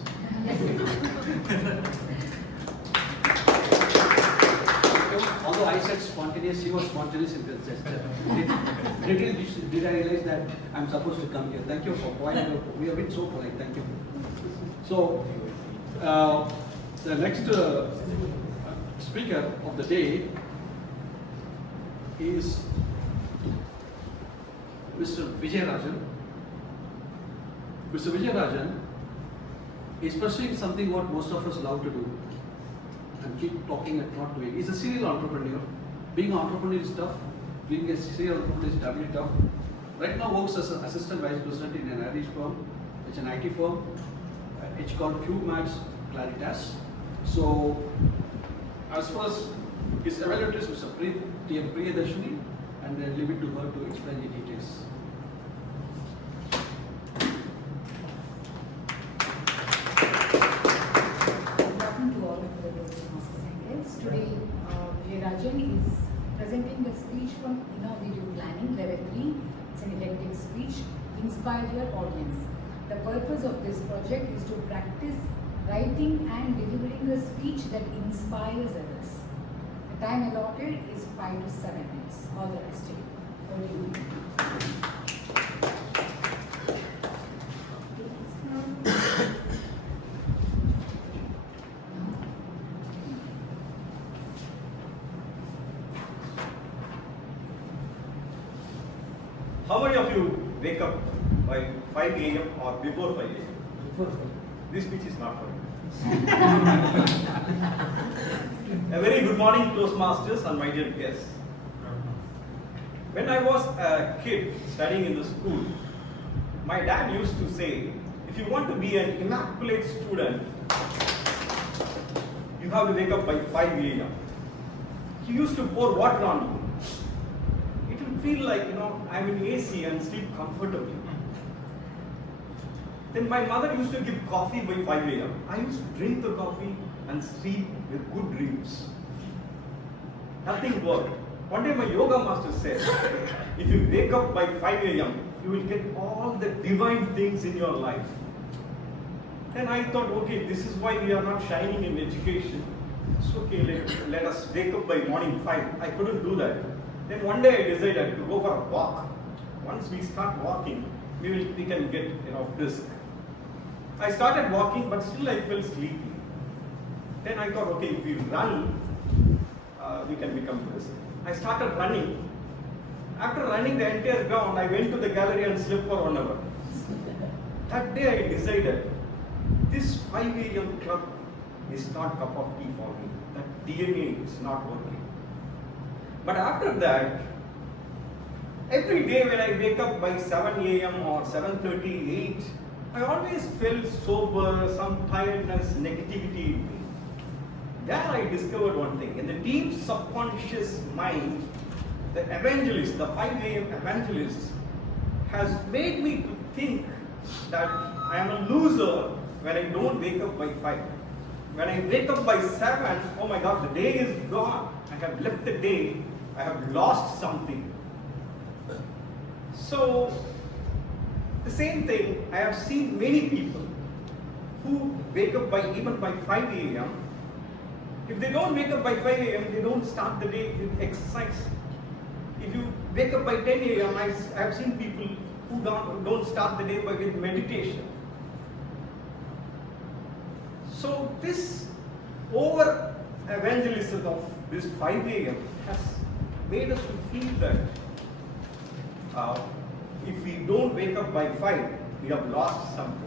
Although I said spontaneous, he was spontaneous in the gesture. Little did I realize that I'm supposed to come here. Thank you for pointing out. We have been so polite. Thank you. So, the next speaker of the day is Mr. Vijayarajan. Mr. Vijayarajan is pursuing something what most of us love to do and keep talking and not doing. He's a serial entrepreneur. Being an entrepreneur is tough. Being a serial entrepreneur is doubly tough. Right now works as an assistant vice president in an Irish firm. It's an IT firm. It's called CubeMax Claritas. So, as far as his evaluator is Mr. TM Prasanna, and then leave it to her to explain the details. Today, Vijayarajan is presenting a speech from Innovative Planning, Level 3. It's an elective speech. Inspire your audience. The purpose of this project is to practice writing and delivering a speech that inspires others. The time allotted is 5 to 7 minutes. All the rest take. Over to you. How many of you wake up by 5 a.m. or before 5 a.m.? Before 5. This speech is not for you. A very good morning, Toastmasters and my dear guests. When I was a kid studying in the school, my dad used to say, if you want to be an immaculate student, you have to wake up by 5 a.m. He used to pour water on you. It will feel like, I'm in AC and sleep comfortably. Then my mother used to give coffee by 5 a.m. I used to drink the coffee and sleep with good dreams. Nothing worked. One day my yoga master said, if you wake up by 5 a.m., you will get all the divine things in your life. Then I thought, okay, this is why we are not shining in education. It's okay, let us wake up by morning 5. I couldn't do that. Then one day I decided to go for a walk. Once we start walking, we can get brisk. I started walking, but still I felt sleepy. Then I thought, okay, if we run, we can become brisk. I started running. After running the entire ground, I went to the gallery and slept for 1 hour. That day I decided, this 5 a.m. club is not cup of tea for me. That DNA is not working. But after that, every day when I wake up by 7 a.m. or 7:38, I always felt sober, some tiredness, negativity in me. There I discovered one thing. In the deep subconscious mind, the evangelist, the 5 a.m. evangelist, has made me to think that I am a loser when I don't wake up by 5. When I wake up by 7, oh my God, the day is gone. I have left the day. I have lost something. So, the same thing, I have seen many people who wake up even by 5 a.m. If they don't wake up by 5 a.m., they don't start the day with exercise. If you wake up by 10 a.m., I have seen people who don't start the day with meditation. So this over evangelism of this 5 a.m. has made us to feel that if we don't wake up by 5, we have lost something.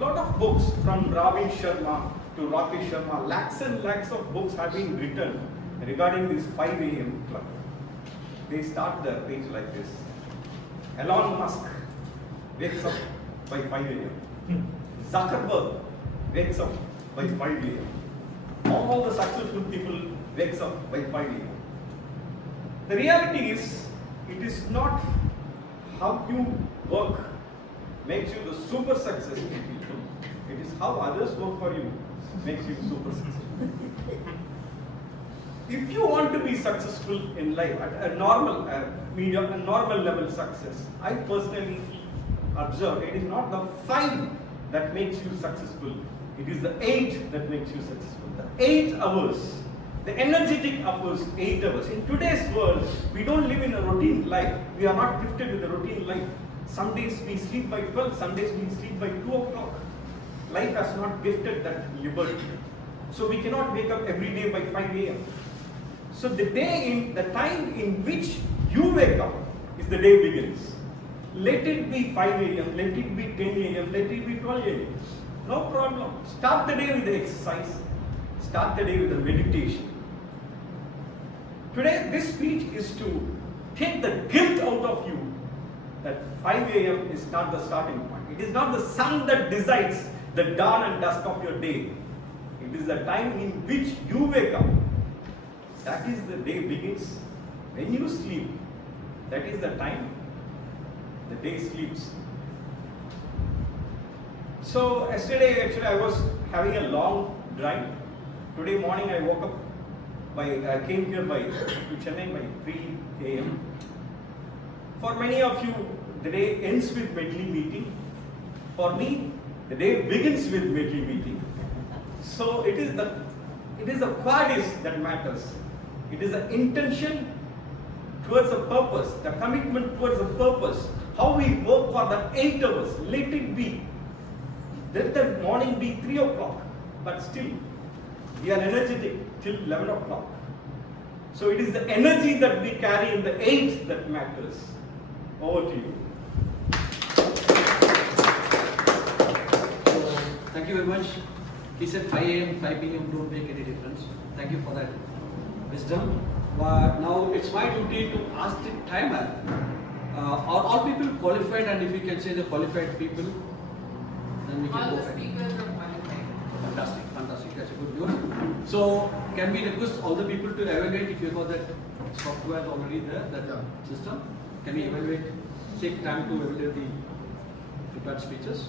Lot of books from Ravi Sharma to Rakesh Sharma, lakhs and lakhs of books have been written regarding this 5 a.m. club. They start the page like this. Elon Musk wakes up by 5 a.m. Zuckerberg wakes up by 5 a.m. All the successful people wakes up by 5 a.m. The reality is, it is not how you work makes you the super successful people. It is how others work for you makes you super successful. If you want to be successful in life at a normal, normal level success, I personally observe it is not the 5 that makes you successful. It is the 8 that makes you successful. The 8 hours, the energetic hours, 8 hours. In today's world, we don't live in a routine life. We are not gifted with a routine life. Some days we sleep by 12, some days we sleep by 2 o'clock. Life has not gifted that liberty. So we cannot wake up every day by 5 a.m. So the time in which you wake up is the day begins. Let it be 5 a.m., let it be 10 a.m., let it be 12 a.m. No problem. Start the day with the exercise. Start the day with the meditation. Today, this speech is to take the guilt out of you that 5 a.m. is not the starting point. It is not the sun that decides the dawn and dusk of your day. It is the time in which you wake up. That is the day begins. When you sleep, that is the time the day sleeps. So yesterday actually I was having a long drive. Today morning I woke up I came here to Chennai by 3 a.m. For many of you, the day ends with Medley meeting. For me, the day begins with Medley meeting. So it is the It is the qualities that matters. It is the intention towards a purpose, the commitment towards a purpose. How we work for that 8 hours. Let it be. Let the morning be 3 o'clock, but still we are energetic till 11 o'clock. So it is the energy that we carry in the 8 that matters. Over to you. Thank you very much. He said 5 a.m., 5 p.m. don't make any difference. Thank you for that wisdom. Now it's my duty to ask the timer. Are all people qualified? And if you can say the qualified people, then we can All go the ahead. speakers are qualified. Fantastic, fantastic. That's a good news. So, can we request all the people to evaluate if you got that software already there, that system? Can we evaluate? Take time to evaluate the prepared speeches.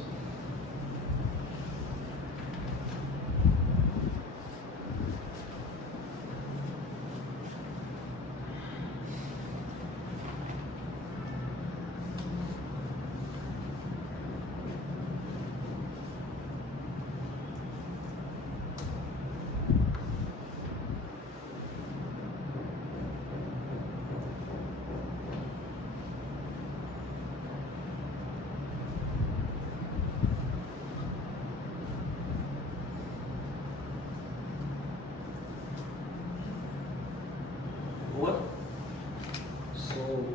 Over. So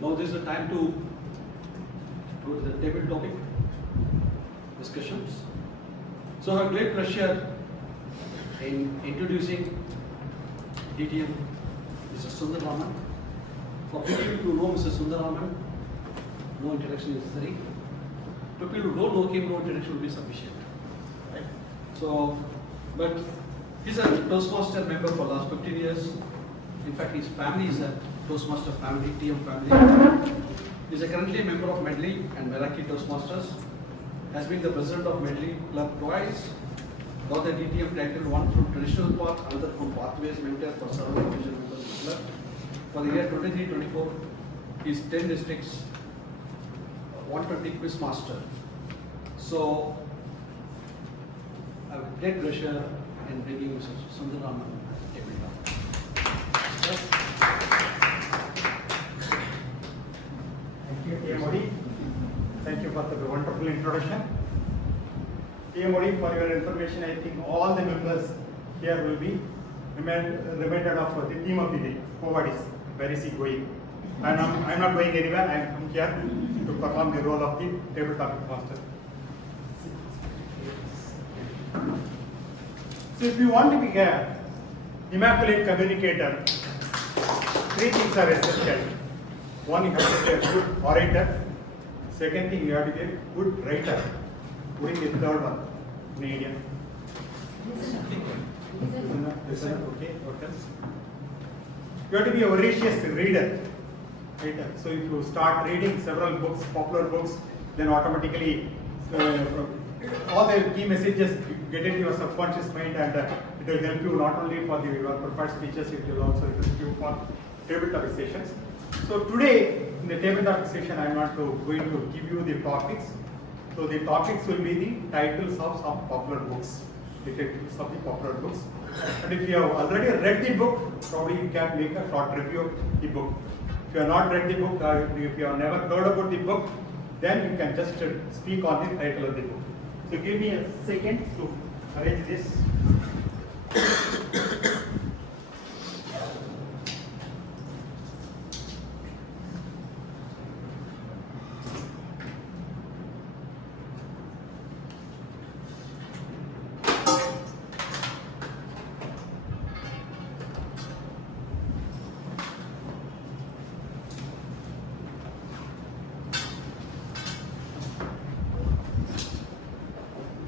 now this is the time to go to the table topic discussions. So I have great pleasure in introducing DTM Mr. Sundaraman. For people who know Mr. Sundaraman, no introduction is necessary. For people who don't know him, no introduction will be sufficient. Right? So, but he's a Toastmaster member for the last 15 years. In fact, his family is a Toastmaster family, TM family. He's currently a member of Medley and Meraki Toastmasters. Has been the president of Medley Club twice. Got the DTM title, one from traditional path, another from pathways mentor for Saravanan members of the club. For the year 23-24, he's 10 districts, 120 quiz master. So, I have great pleasure in bringing Mr. Sundaraman at the table now. Thank you, TMOD. Thank you for the wonderful introduction. TMOD, for your information, I think all the members here will be reminded of the theme of the day. What is? Where is he going? And I'm not going anywhere. I am here to perform the role of the table topic master. So if you want to be an immaculate communicator, 3 things are essential. One, you have to be a good orator. Second thing, you have to be a good writer. What is the third one? Canadian. Listen. Okay. What else? You have to be a voracious reader. So if you start reading several books, popular books, then automatically all the key messages get into your subconscious mind, and it will help you not only for your prepared speeches, it will also help you for table topic sessions. So today in the table topic session, I am not going to give you the topics. So the topics will be the titles of some popular books, the titles of the popular books. And if you have already read the book, probably you can make a short review of the book. If you have not read the book, if you have never heard about the book, then you can just speak on the title of the book. So give me a second to arrange this.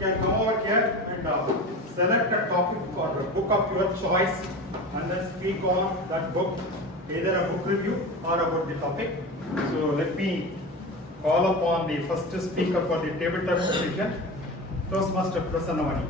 You can come over here and select a topic or a book of your choice and then speak on that book, either a book review or about the topic. So let me call upon the first speaker for the tabletop session, Toastmaster Prasanna Vani.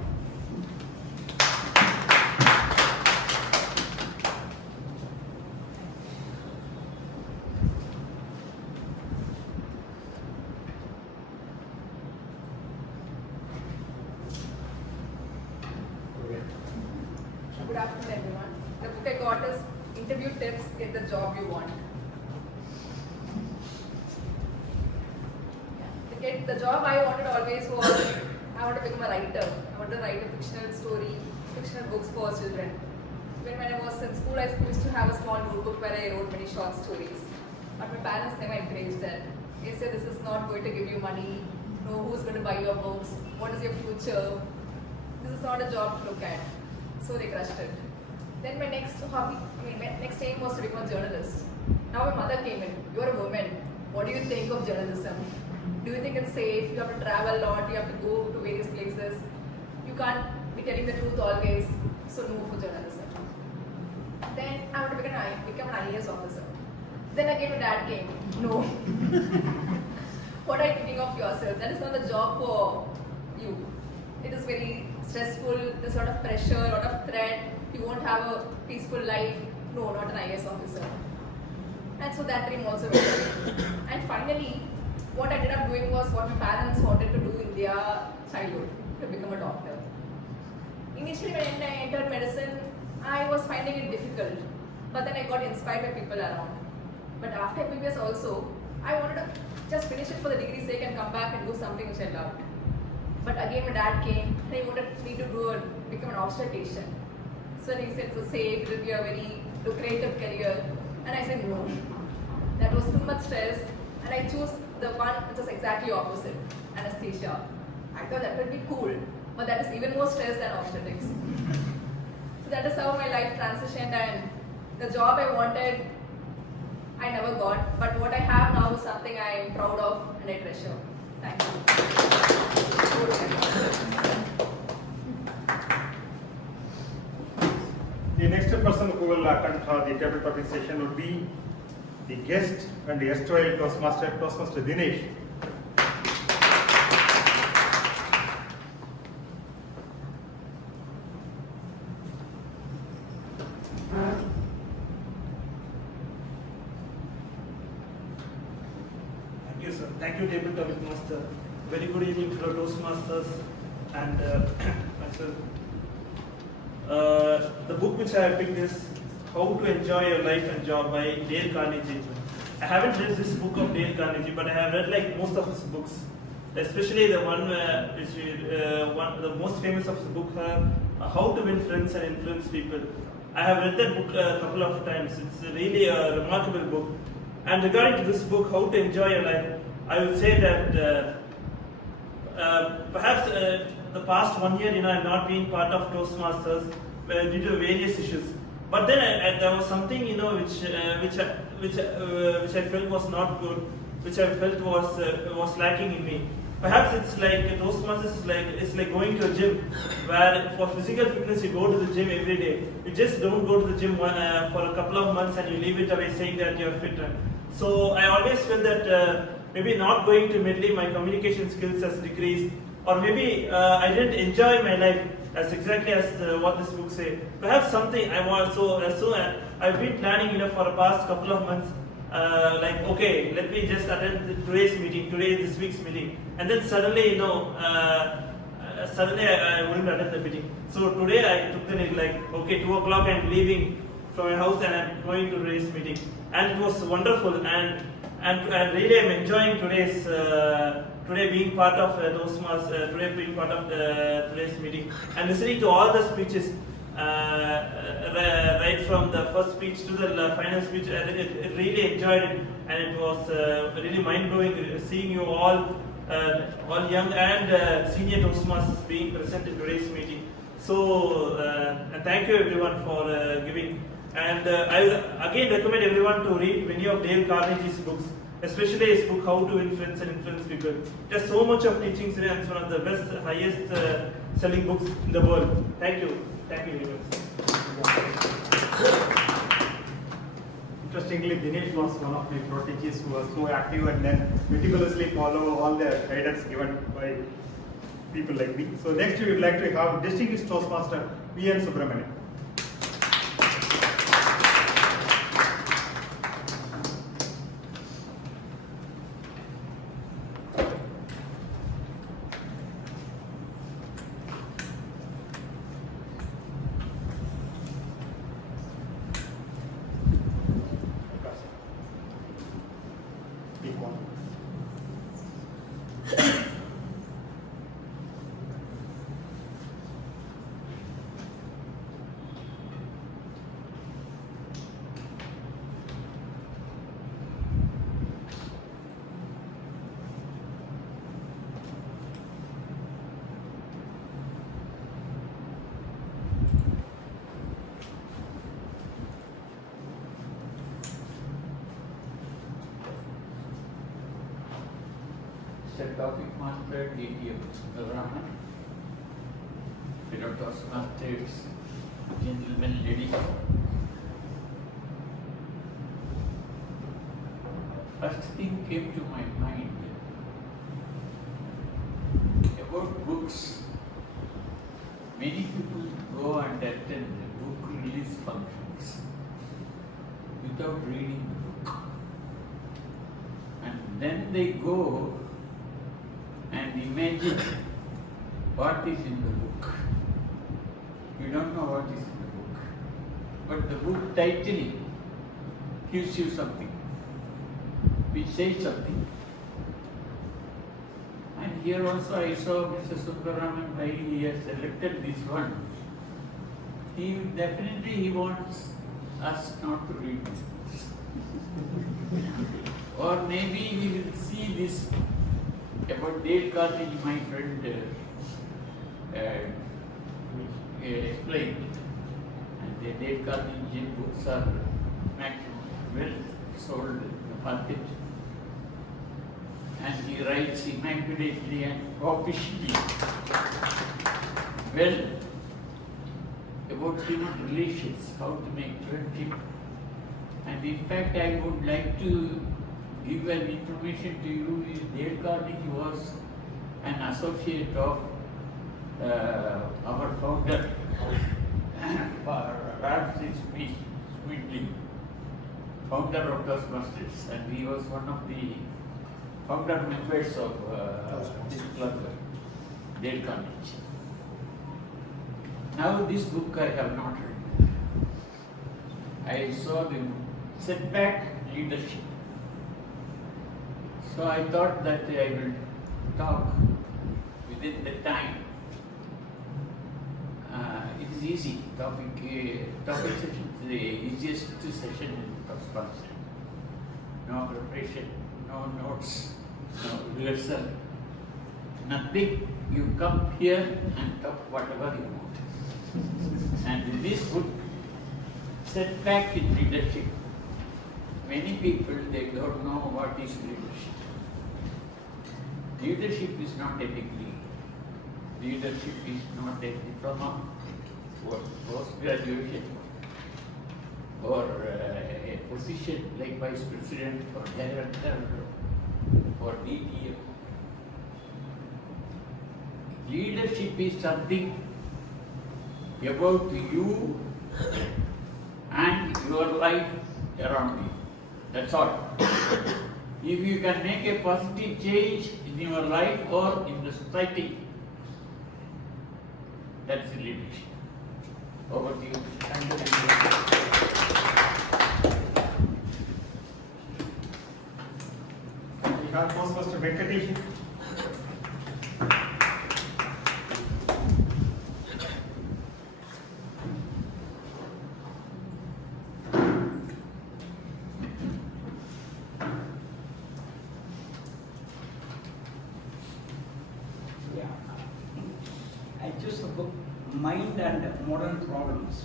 afternoon, everyone. The book I got is Interview Tips, Get the Job You Want. The job I wanted always was, I want to become a writer. I want to write a fictional story, fictional books for children. Even when I was in school, I used to have a small notebook where I wrote many short stories. But my parents never encouraged that. They said this is not going to give you money, no who's going to buy your books, what is your future, this is not a job to look at. So they crushed it. Then my next next aim was to become a journalist. Now my mother came in, you're a woman, what do you think of journalism? Do you think it's safe? You have to travel a lot, you have to go to various places. You can't be telling the truth always, so no for journalism. Then I want to become an IAS officer. Then again my dad came, no. What are you thinking of yourself? That is not a job for you. It is very stressful, there's a lot of pressure, a lot of threat, you won't have a peaceful life. No, not an IAS officer. And so that dream also went away. And finally, what I ended up doing was what my parents wanted to do in their childhood, to become a doctor. Initially when I entered medicine, I was finding it difficult, but then I got inspired by people around. But after MBBS also, I wanted to just finish it for the degree's sake and come back and do something which I loved. But again my dad came and he wanted me to become an obstetrician. So he said it's safe, it will be a very lucrative career. And I said no. That was too much stress and I chose the one which was exactly opposite, anesthesia. I thought that would be cool, but that is even more stress than obstetrics. So that is how my life transitioned, and the job I wanted, I never got, but what I have now is something I am proud of and I treasure. Thank you. The next person who will attend the table topic session would be the guest and the erstwhile Toastmaster, Toastmaster Dinesh. Thank you, sir. Thank you, table topic master. Very good evening, fellow Toastmasters and myself. The book which I have picked is How to Enjoy Your Life and Job by Dale Carnegie. I haven't read this book of Dale Carnegie, but I have read like most of his books, especially the one the most famous of his book, How to Win Friends and Influence People. I have read that book a couple of times. It's really a remarkable book. And regarding to this book, How to Enjoy Your Life, I would say that perhaps the past 1 year, I've not been part of Toastmasters due to various issues. But then there was something, which I felt was not good, which I felt was lacking in me. Perhaps it's like Toastmasters is like going to a gym, where for physical fitness you go to the gym every day. You just don't go to the gym for a couple of months and you leave it away saying that you're fit. So I always felt that maybe not going to Medley, my communication skills has decreased, or maybe I didn't enjoy my life as exactly as what this book says. Perhaps something I want. So I've been planning, for the past couple of months. Okay, let me just attend today's meeting, this week's meeting, and then suddenly, I wouldn't attend the meeting. So today I took the name, okay, 2 o'clock I'm leaving from my house and I'm going to today's meeting, and it was wonderful, and really I'm enjoying today being part of Toastmasters, today being part of today's meeting, and listening to all the speeches. Right from the first speech to the final speech, I really enjoyed it, and it was really mind-blowing seeing you all young and senior Toastmasters being present in today's meeting. So, and thank you everyone for giving. And I will again recommend everyone to read many of Dale Carnegie's books, especially his book How to Win Friends and Influence People. There's so much of teachings in it, and it's one of the best, highest selling books in the world. Thank you. Thank you very much. Interestingly, Dinesh was one of my proteges who was so active and then meticulously follow all the guidance given by people like me. So next we would like to have distinguished Toastmaster P.N. Subramanian. topic master, DTM Dharan, fellow Toastmasters, gentlemen, ladies. First thing came to my mind about books. Many people go and attend book release functions without reading the book. And then they go and imagine what is in the book. You don't know what is in the book. But the book title gives you something, which says something. And here also I saw Mr. Sundararaman, why he has selected this one. He wants us not to read this books. Or maybe he will see this about Dale Carnegie, my friend, explained. And the Dale Carnegie books are maximum well sold in the market. And he writes immaculately and proficiently well about human relations, how to make friendship. And in fact, I would like to give an information to you. Dale Carnegie was an associate of our founder, Ramsey Sweetly, founder of Toastmasters, and he was one of the founder members of this club, Dale Carnegie. Now this book I have not read. I saw the setback leadership. So I thought that I will talk within the time. It is easy. Topic session is the easiest session in Toastmaster. No preparation, no notes, no rehearsal, nothing. You come here and talk whatever you want. And this book, setback in leadership. Many people, they don't know what is leadership. Leadership is not a degree. Leadership is not a diploma or post-graduation or a position like vice president or director or DTM. Leadership is something about you and your life around you. That's all. If you can make a positive change in your life or in the society, that's leadership. Over to you. We have Toastmaster Venkatesh. I choose the book Mind and Modern Problems.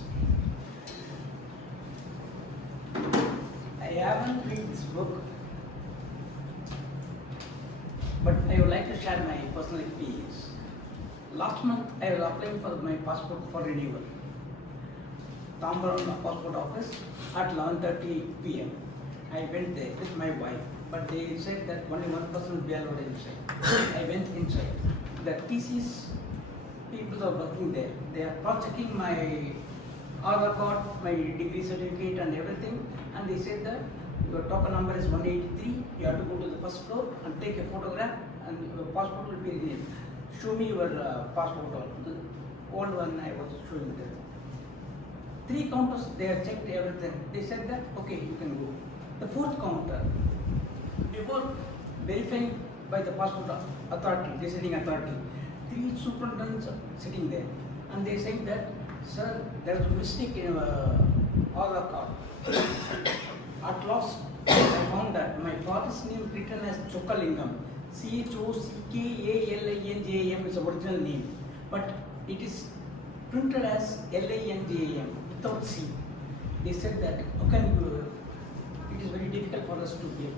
I haven't read this book, but I would like to share my personal experience. Last month, I was applying for my passport for renewal. Tambaram passport office at 11:30 p.m. I went there with my wife, but they said that only one person will be allowed inside. I went inside. The TC's people are working there. They are cross-checking my Aadhaar card, my degree certificate and everything, and they said that your token number is 183, you have to go to the first floor and take a photograph and your passport will be renewed. Show me your passport, the old one I was showing them. 3 counters, they have checked everything. They said that, okay, you can go. The 4th counter, before verifying by the passport authority, deciding authority, 3 superintendents are sitting there, and they saying that, sir, there is a mistake in your Aadhaar card. At last, I found that my father's name written as Chokkalingam, Chokkalingam is the original name, but it is printed as Lanjam without C. They said that, okay, it is very difficult for us to get.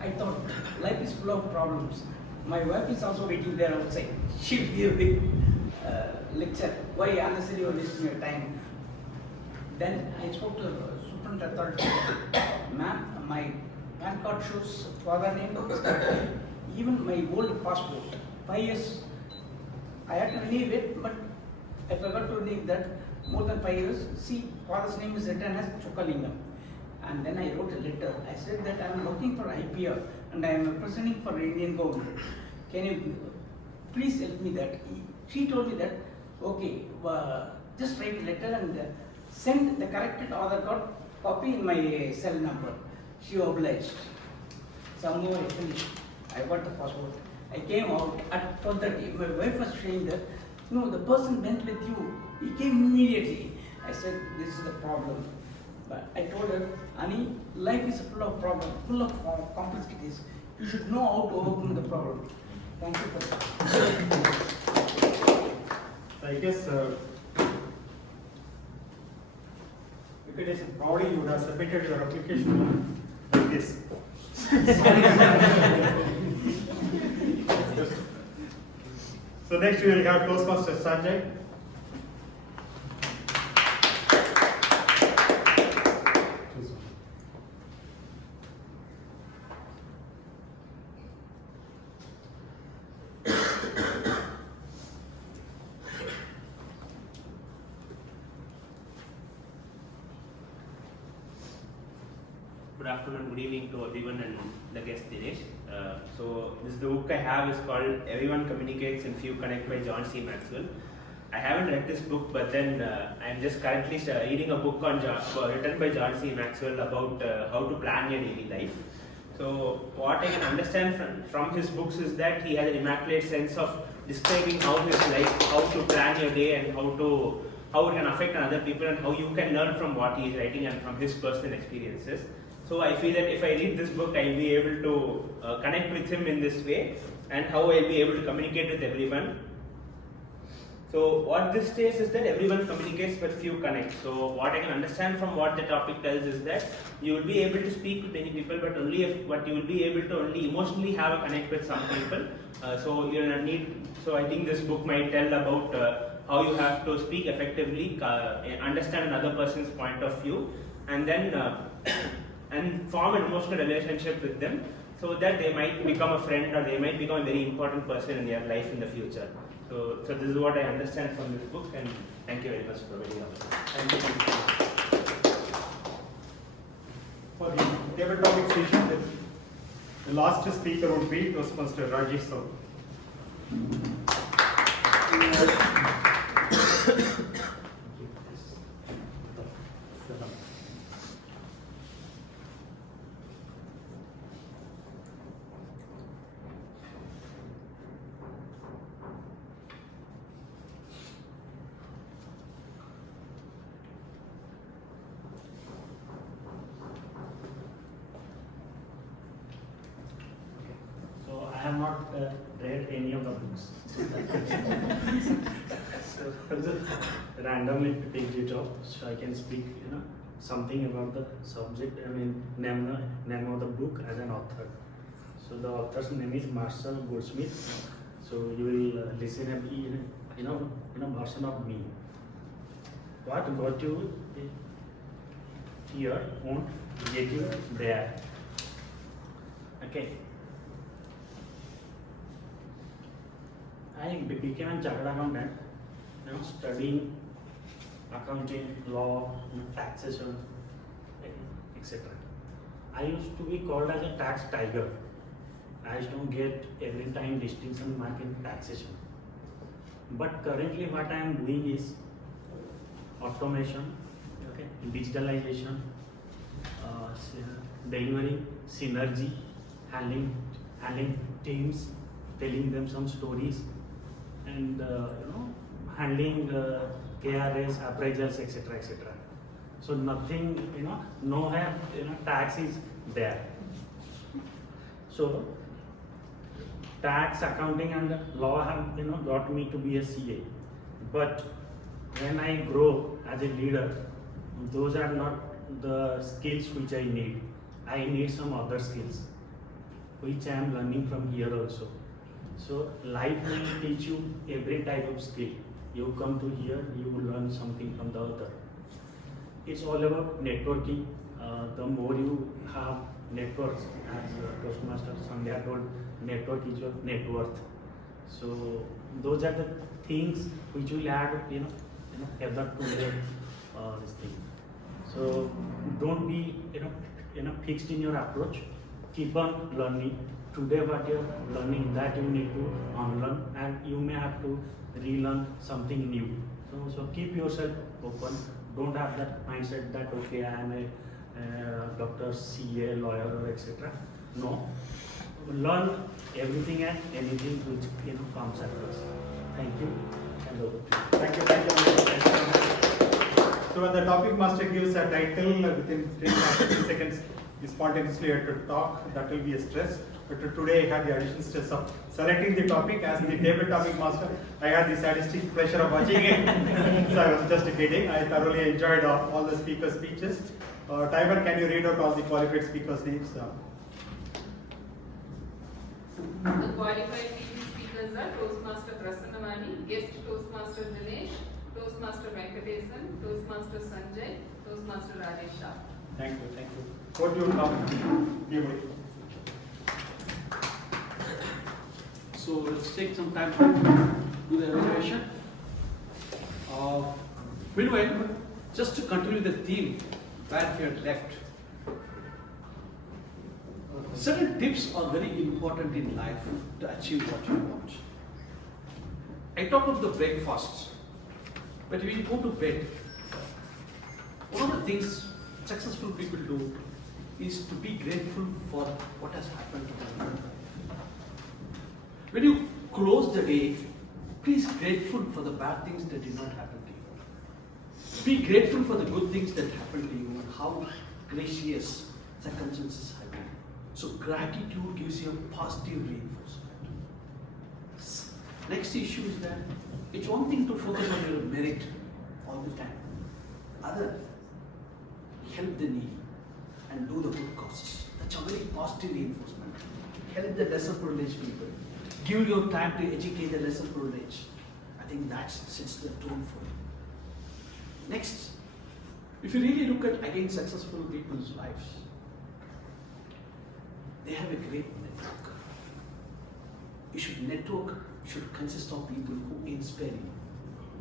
I thought life is full of problems. My wife is also waiting there outside. She'll give a big lecture. Why unnecessarily you are wasting your time? Then I spoke to the superintendent authority. Ma'am, my PAN card shows father name, even my old passport. 5 years, I had to renew it, but I forgot to renew that. More than 5 years, see, father's name is written as Chokalingam. And then I wrote a letter. I said that I am working for IPR and I am representing for Indian government. Can you please help me that? She told me that, okay, just write a letter and send the corrected Aadhaar card copy in my cell number. She obliged. Somehow I finished. I got the passport. I came out at 12:30. My wife was saying that, no, the person went with you. He came immediately. I said, this is the problem. But I told her, Annie, life is full of problems, full of complexities. You should know how to overcome the problem. Thank you for that. I guess because probably you would have submitted your application like this. So next we will have Toastmaster Sanjay. Good afternoon, good evening to everyone and the guest Dinesh. So this is the book I have is called Everyone Communicates and Few Connect by John C. Maxwell. I haven't read this book, but then I'm just currently reading a book on written by John C. Maxwell about how to plan your daily life. So what I can understand from his books is that he has an immaculate sense of describing how his life, how to plan your day and how it can affect other people and how you can learn from what he is writing and from his personal experiences. So I feel that if I read this book, I'll be able to connect with him in this way and how I'll be able to communicate with everyone. So what this states is that everyone communicates but few connect. So what I can understand from what the topic tells is that you will be able to speak with many people, but you will be able to only emotionally have a connect with some people. So you will need. So I think this book might tell about how you have to speak effectively, understand another person's point of view, and then and form an emotional relationship with them, so that they might become a friend or they might become a very important person in your life in the future. So this is what I understand from this book, and thank you very much for very much. Thank you. For the table topic session, the last speaker would be Toastmaster Rajesh Saur. I have not read any of the books. So I'm just randomly picked it up so I can speak, something about the subject. Name of the book as an author. So the author's name is Marshall Goldsmith. So you will listen in a version of me. What got you here won't get you there. Okay. I became a chartered accountant. I was studying accounting, law, taxation, etc. I used to be called as a tax tiger. I used to get every time distinction mark in taxation. But currently what I am doing is automation, digitalization, delivering synergy, handling teams, telling them some stories, and handling KRS, appraisals, etc., etc. So nothing, nowhere, tax is there. So tax, accounting, and law have got me to be a CA. But when I grow as a leader, those are not the skills which I need. I need some other skills, which I am learning from here also. So life will teach you every type of skill. You come to here, you will learn something from the other. It's all about networking. The more you have networks, as Toastmaster Sandhya told, network is your net worth. So those are the things which will add, further to this thing. So don't be fixed in your approach. Keep on learning. Today what you're learning, that you need to unlearn, and you may have to relearn something new. So keep yourself open. Don't have that mindset that okay, I am a doctor, CA, lawyer, or etc. No. Learn everything and anything which comes across. Thank you. And over to you. Thank you. So when the topic master gives a title within 10 seconds, you spontaneously have to talk. That will be a stress. But today I had the additional stress of selecting the topic as the table topic master. I had the sadistic pleasure of watching it. So I was just kidding. I thoroughly enjoyed all the speakers' speeches. Timer, can you read out all the qualified speakers' names? The qualified TV speakers are Toastmaster Prasanna Vani, guest Toastmaster Dinesh, Toastmaster Venkatesan, Toastmaster Sanjay, Toastmaster Rajesh Shah. Thank you. What do you know? So let's take some time to do the evaluation. Meanwhile, just to continue the theme where we had left, certain tips are very important in life to achieve what you want. I talked about the breakfast, but when you go to bed, one of the things successful people do is to be grateful for what has happened to them. When you close the day, please be grateful for the bad things that did not happen to you. Be grateful for the good things that happened to you and how gracious circumstances have been. So gratitude gives you a positive reinforcement. Next issue is that it's one thing to focus on your merit all the time. Other, help the needy and do the good causes. That's a very positive reinforcement. Help the lesser privileged people. Give your time to educate the lesser privileged. I think that sets the tone for you. Next, if you really look at again successful people's lives, they have a great network. Network should consist of people who inspire you,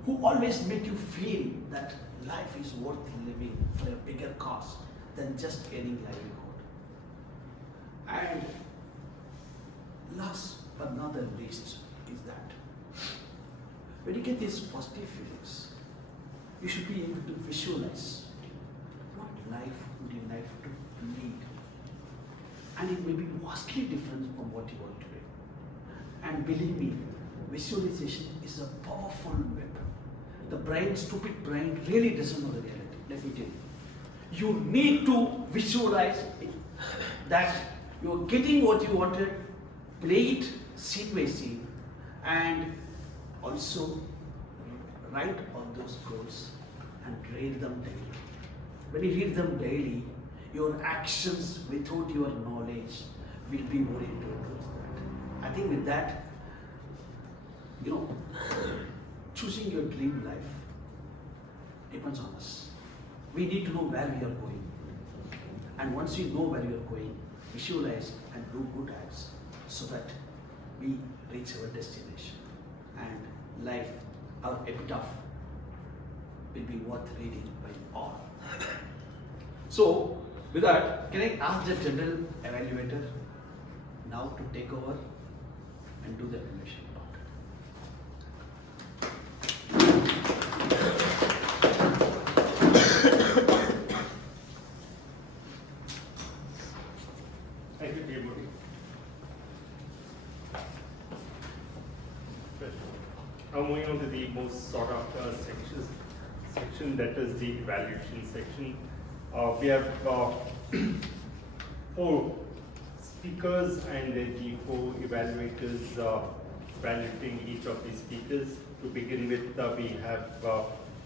who always make you feel that life is worth living for a bigger cause than just earning livelihood. And last but not the least is that when you get these positive feelings, you should be able to visualize what life would you like to lead. And it may be vastly different from what you are today. And believe me, visualization is a powerful weapon. The brain, stupid brain, really doesn't know the reality. Let me tell you. You need to visualize that you are getting what you wanted, play it scene by scene, and also write all those goals and read them daily. When you read them daily, your actions without your knowledge will be oriented towards that. I think with that, choosing your dream life depends on us. We need to know where we are going. And once we know where we are going, visualize and do good acts so that we reach our destination. And life, our epitaph, will be worth reading by all. So, with that, can I ask the general evaluator now to take over and do the evaluation? Thank you, TMOD. Now moving on to the most sought after section, that is the evaluation section. We have 4 speakers and the 4 evaluators evaluating each of the speakers. To begin with, we have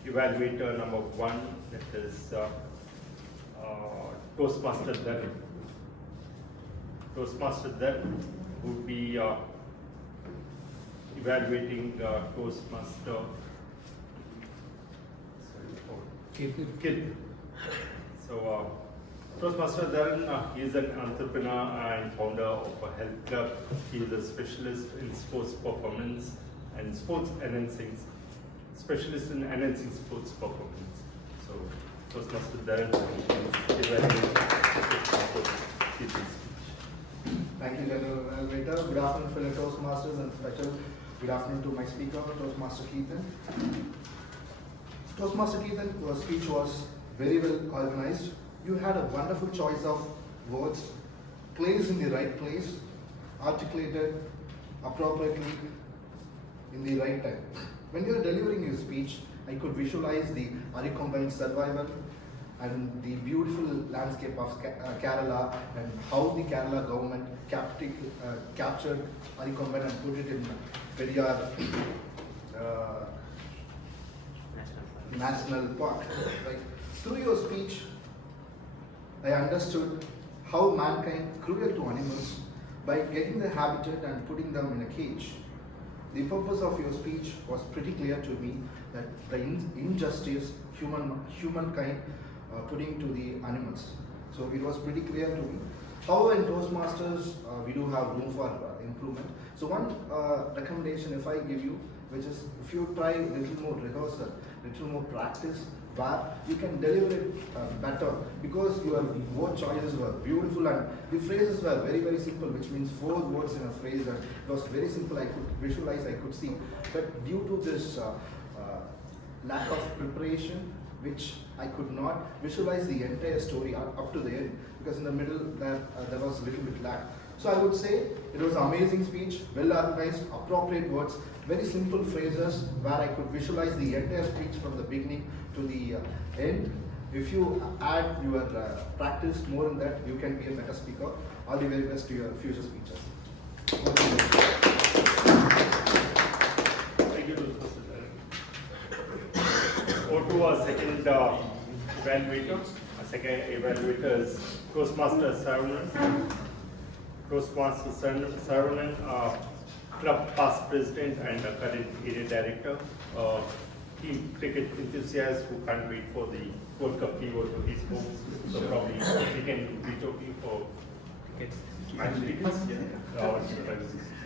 evaluator number 1, that is Toastmaster Dharan. Toastmaster Dharan would be evaluating Toastmaster. Kid. So, Toastmaster Dharan, he is an entrepreneur and founder of a health club. He is a specialist in sports performance and sports enhancing, specialist in enhancing sports performance. So, Toastmaster Dharan, please evaluate. Thank you, General Evaluator. Good afternoon, fellow Toastmasters, and special good afternoon to my speaker, Toastmaster Keithan. Toastmaster Keithan, your speech was very well organized. You had a wonderful choice of words, placed in the right place, articulated appropriately in the right time. When you were delivering your speech, I could visualize the Arikomban survival and the beautiful landscape of Kerala and how the Kerala government captured Arikomban and put it in Periyar National Park. Right? Through your speech, I understood how mankind cruel to animals by getting the habitat and putting them in a cage. The purpose of your speech was pretty clear to me, that the injustice humankind putting to the animals. So it was pretty clear to me. However, in Toastmasters, we do have room for improvement. So one recommendation if I give you, which is if you try a little more rehearsal, little more practice, where you can deliver it better, because your word choices were beautiful and the phrases were very, very simple, which means 4 words in a phrase, and it was very simple. I could visualize, I could see. But due to this lack of preparation, which I could not visualize the entire story up to the end, because in the middle there was a little bit lack. So I would say it was an amazing speech, well organized, appropriate words, very simple phrases where I could visualize the entire speech from the beginning to the end. If you add your practice more in that, you can be a better speaker. All the very best to your future speeches. Thank you. Go to our second evaluator. Our second evaluator is Toastmaster Saravanan. Toastmaster Saravanan, club past president and current area director. Team cricket enthusiast who can't wait for the World Cup fever to his home. So probably we can be talking for cricket match tickets.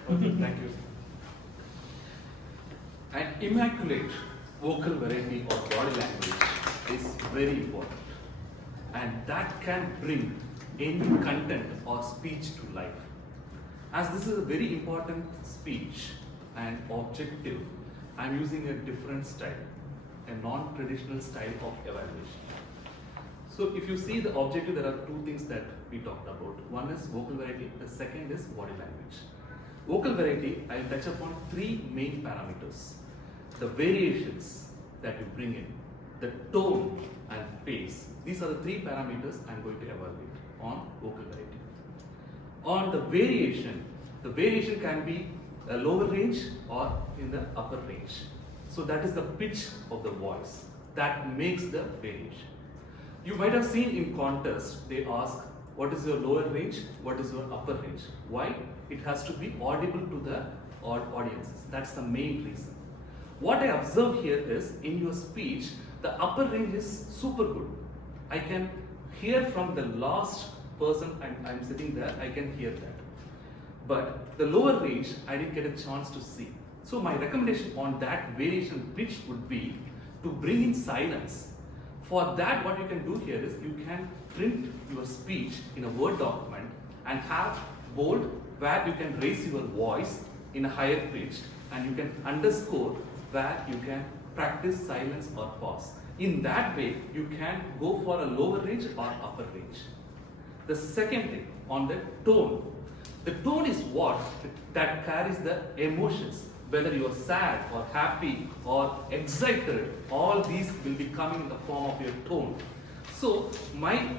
Okay, thank you. An immaculate vocal variety or body language is very important, and that can bring any content or speech to life. As this is a very important speech and objective, I am using a different style, a non-traditional style of evaluation. So if you see the objective, there are 2 things that we talked about. One is vocal variety, the second is body language. Vocal variety, I will touch upon 3 main parameters. The variations that you bring in, the tone and pace. These are the 3 parameters I am going to evaluate on vocal variety. On the variation can be a lower range or in the upper range. So that is the pitch of the voice that makes the variation. You might have seen in contest, they ask, what is your lower range, what is your upper range? Why? It has to be audible to the audiences. That's the main reason. What I observe here is, in your speech, the upper range is super good. I can hear from the last person, I'm sitting there, I can hear that. But the lower range, I didn't get a chance to see. So my recommendation on that variation pitch would be to bring in silence. For that, what you can do here is you can print your speech in a Word document and have bold where you can raise your voice in a higher pitch, and you can underscore where you can practice silence or pause. In that way, you can go for a lower range or upper range. The second thing, on the tone. The tone is what that carries the emotions. Whether you are sad or happy or excited, all these will be coming in the form of your tone. So my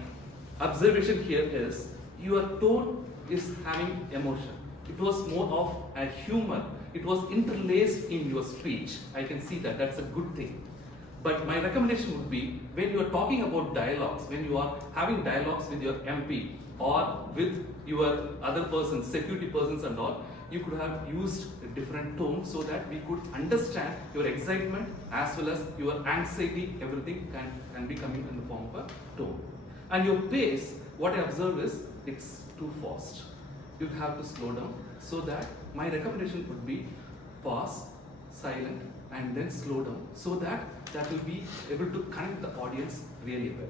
observation here is your tone is having emotion. It was more of a humor. It was interlaced in your speech. I can see that. That's a good thing. But my recommendation would be, when you are talking about dialogues, when you are having dialogues with your MP or with your other persons, security persons and all, you could have used a different tone so that we could understand your excitement as well as your anxiety, everything can be coming in the form of a tone. And your pace, what I observe is it's too fast. You have to slow down, so that my recommendation would be pause, silent, and then slow down, so that will be able to connect the audience really well.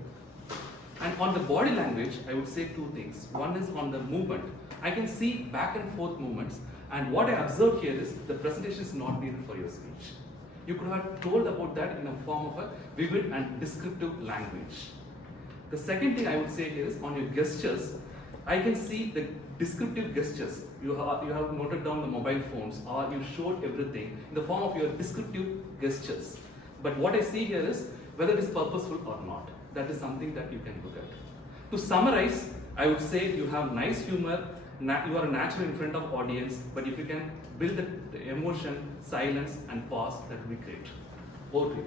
And on the body language, I would say two things. One is on the movement. I can see back and forth movements, and what I observe here is the presentation is not needed for your speech. You could have told about that in a form of a vivid and descriptive language. The second thing I would say is on your gestures, I can see the descriptive gestures. You have noted down the mobile phones, or you showed everything in the form of your descriptive gestures. But what I see here is whether it is purposeful or not. That is something that you can look at. To summarize, I would say you have nice humor, you are natural in front of audience, but if you can build the emotion, silence, and pause, that would be great. Over to you.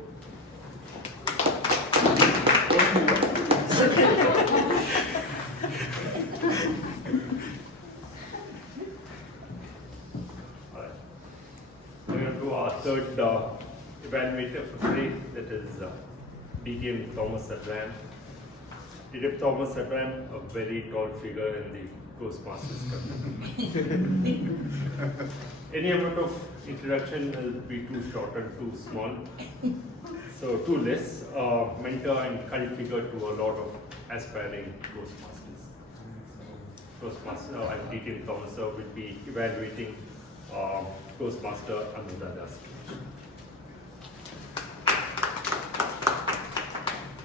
We're going to do our third evaluator for today, that is DTM Thomas Abraham. DTM Thomas Abraham, a very tall figure in the Toastmasters community. Any amount of introduction will be too short and too small. So too less. Mentor and cult figure to a lot of aspiring Toastmasters. Toastmaster and DTM Thomas will be evaluating Toastmaster Anudada's.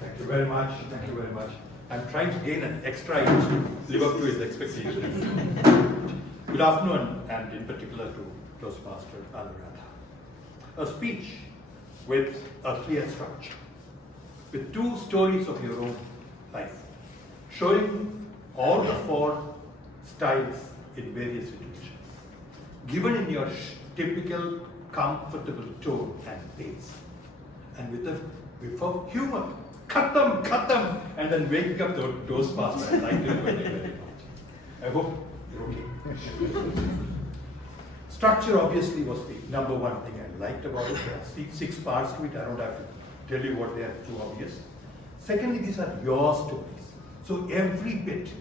Thank you very much. Thank you very much. I'm trying to gain an extra inch to live up to his expectations. Good afternoon, and in particular to Toastmaster Anuradha. A speech with a clear structure, with two stories of your own life, showing all the four styles in various situations, given in your typical comfortable tone and pace, and with humor. Cut them, and then waking up the Toastmaster. I like it very, very much. I hope you're okay. Structure obviously was the number one thing I liked about it. There are 6 parts to it. I don't have to tell you what they are, too obvious. Secondly, these are your stories. So every bit,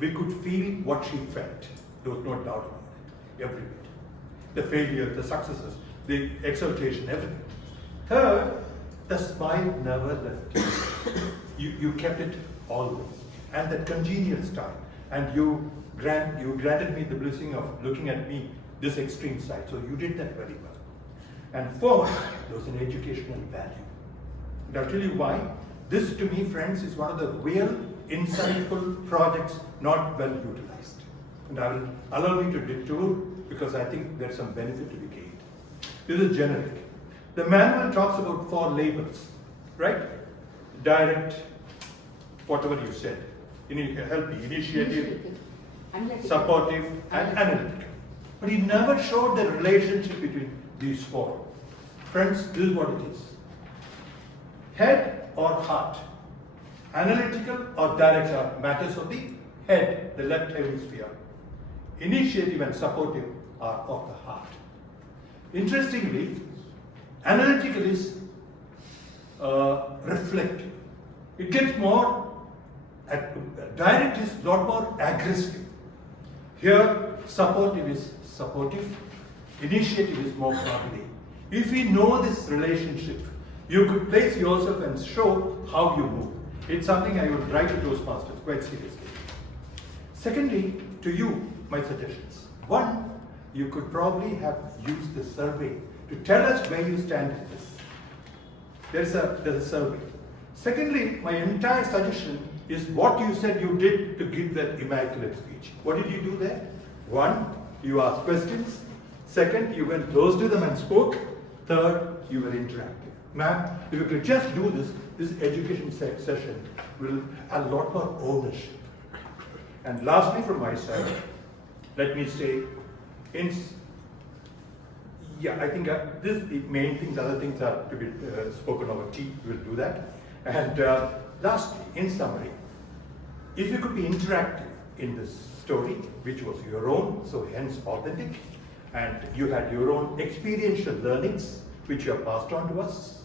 we could feel what she felt. There was no doubt about it. Every bit. The failure, the successes, the exaltation, everything. Third, the smile never left you. You kept it always. And that congenial style. And you granted me the blessing of looking at me this extreme side. So you did that very well. And fourth, there was an educational value. And I'll tell you why. This, to me, friends, is one of the real insightful projects not well utilized. And I will allow me to detour because I think there's some benefit to be gained. This is generic. The manual talks about 4 labels, right? Direct, whatever you said. Help me, initiative, supportive, and analytical. But he never showed the relationship between these 4. Friends, this is what it is. Head or heart. Analytical or direct are matters of the head, the left hemisphere. Initiative and supportive are of the heart. Interestingly, analytical is reflective. It gets more, direct is a lot more aggressive. Here, supportive is supportive, initiative is more friendly. If we know this relationship, you could place yourself and show how you move. It's something I would write to Toastmasters quite seriously. Secondly, to you, my suggestions. One, you could probably have used the survey to tell us where you stand in this. There's a survey. Secondly, my entire suggestion is what you said you did to give that immaculate speech. What did you do there? One, you asked questions. Second, you went close to them and spoke. Third, you were interactive. Ma'am, if you could just do this education session will have a lot more ownership. And lastly, from my side, let me say, I think this is the main things. Other things are to be spoken over tea. We'll do that. And lastly, in summary, if you could be interactive in this story, which was your own, so hence authentic, and you had your own experiential learnings, which you have passed on to us,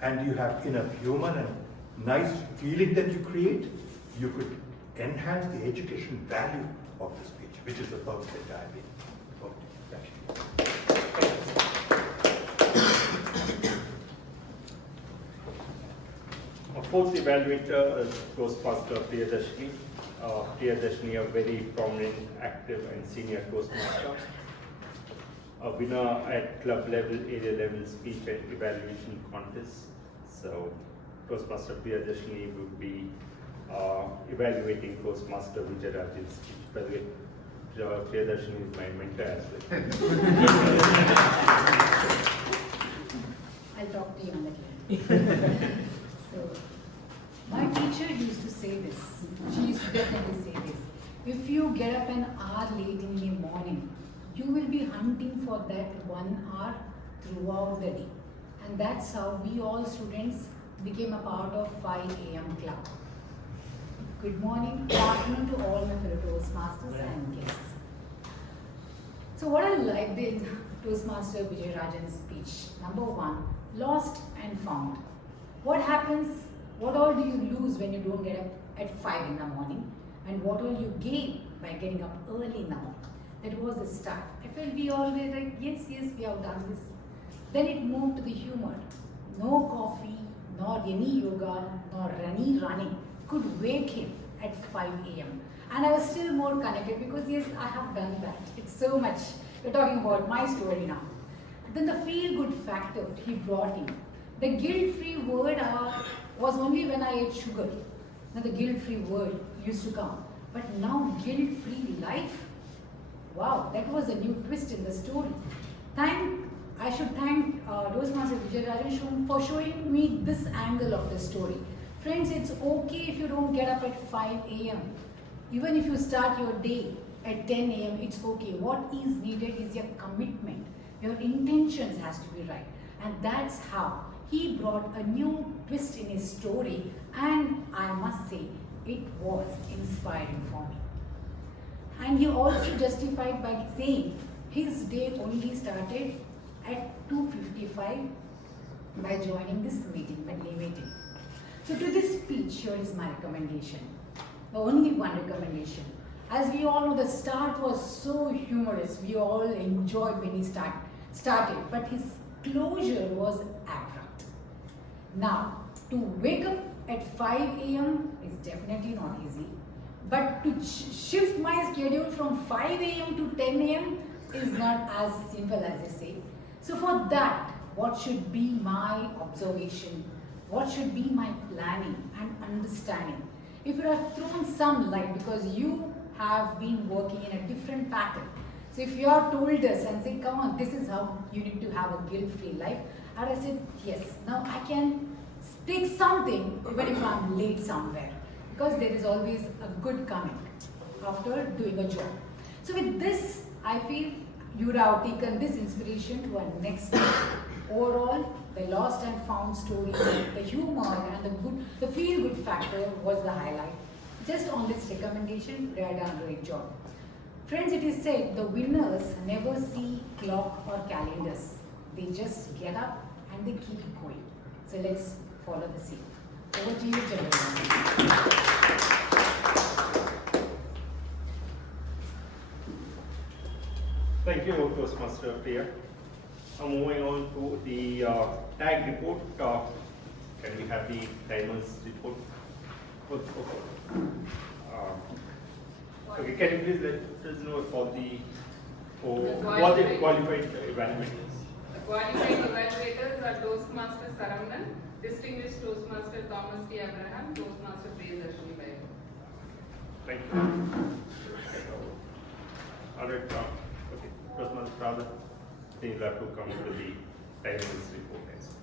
and you have enough humor and nice feeling that you create, you could enhance the education value of the speech, which is the purpose that I have been. Thank you. Our fourth evaluator is Toastmaster Priyadashni. Priyadashni, a very prominent, active and senior Toastmaster. A winner at club level, area level speech and evaluation contests. So Toastmaster Priyadashni would be evaluating Toastmaster Vijayarajan's speech. By the way, Priyadashni is my mentor as well. I'll talk to you on that later. So, my teacher used to say this. She used to definitely say this. If you get up an hour late in the morning, you will be hunting for that 1 hour throughout the day. And that's how we all students became a part of 5 AM club. Good morning, good afternoon to all my fellow Toastmasters and guests. So what I liked in Toastmaster Vijayarajan's speech, number 1, lost and found. What happens, what all do you lose when you don't get up at 5 in the morning? And what all you gain by getting up early in the morning? That was the start. I felt we all were like, yes, we have done this. Then it moved to the humor. No coffee, nor any yoga, nor any running could wake him at 5 AM. And I was still more connected because yes, I have done that. It's so much. We're talking about my story now. Then the feel-good factor he brought in. The guilt-free word was only when I ate sugar. Now the guilt-free word used to come. But now guilt-free life, wow, that was a new twist in the story. I should thank Toastmaster Vijayarajan for showing me this angle of the story. Friends, it's okay if you don't get up at 5 AM. Even if you start your day at 10 AM, it's okay. What is needed is your commitment. Your intentions has to be right. And that's how he brought a new twist in his story, and I must say, it was inspiring for me. And he also justified by saying his day only started at 2:55 by joining this meeting, Medley meeting. So to this speech, here is my recommendation. The only one recommendation. As we all know, the start was so humorous. We all enjoyed when he started, but his closure was abrupt. Now, to wake up at 5 AM is definitely not easy, but to shift my schedule from 5 AM to 10 AM is not as simple as you say. So for that, what should be my observation? What should be my planning and understanding? If you have thrown some light, because you have been working in a different pattern. So if you have told us and say, come on, this is how you need to have a guilt-free life. And I said, yes, now I can take something even if I'm late somewhere. Because there is always a good coming after doing a job. So with this, I feel you would have taken this inspiration to our next step. Overall, the lost and found story, the humor and the feel-good factor was the highlight. Just on this recommendation, they had done a great job. Friends, it is said the winners never see clock or calendars. They just get up and they keep going. So let's follow the scene. Over to you, gentlemen. Thank you, Toastmaster Priya. Moving on to the tag report. Can we have the timers report? Okay, can you please let us know for what the qualified evaluators? The qualified evaluators are Toastmaster Saravanan, Distinguished Toastmaster Thomas T Abraham, Toastmaster Presiding Officer. Thank you. All right, okay, Toastmaster Pravda, they will have to come to the timers report as well.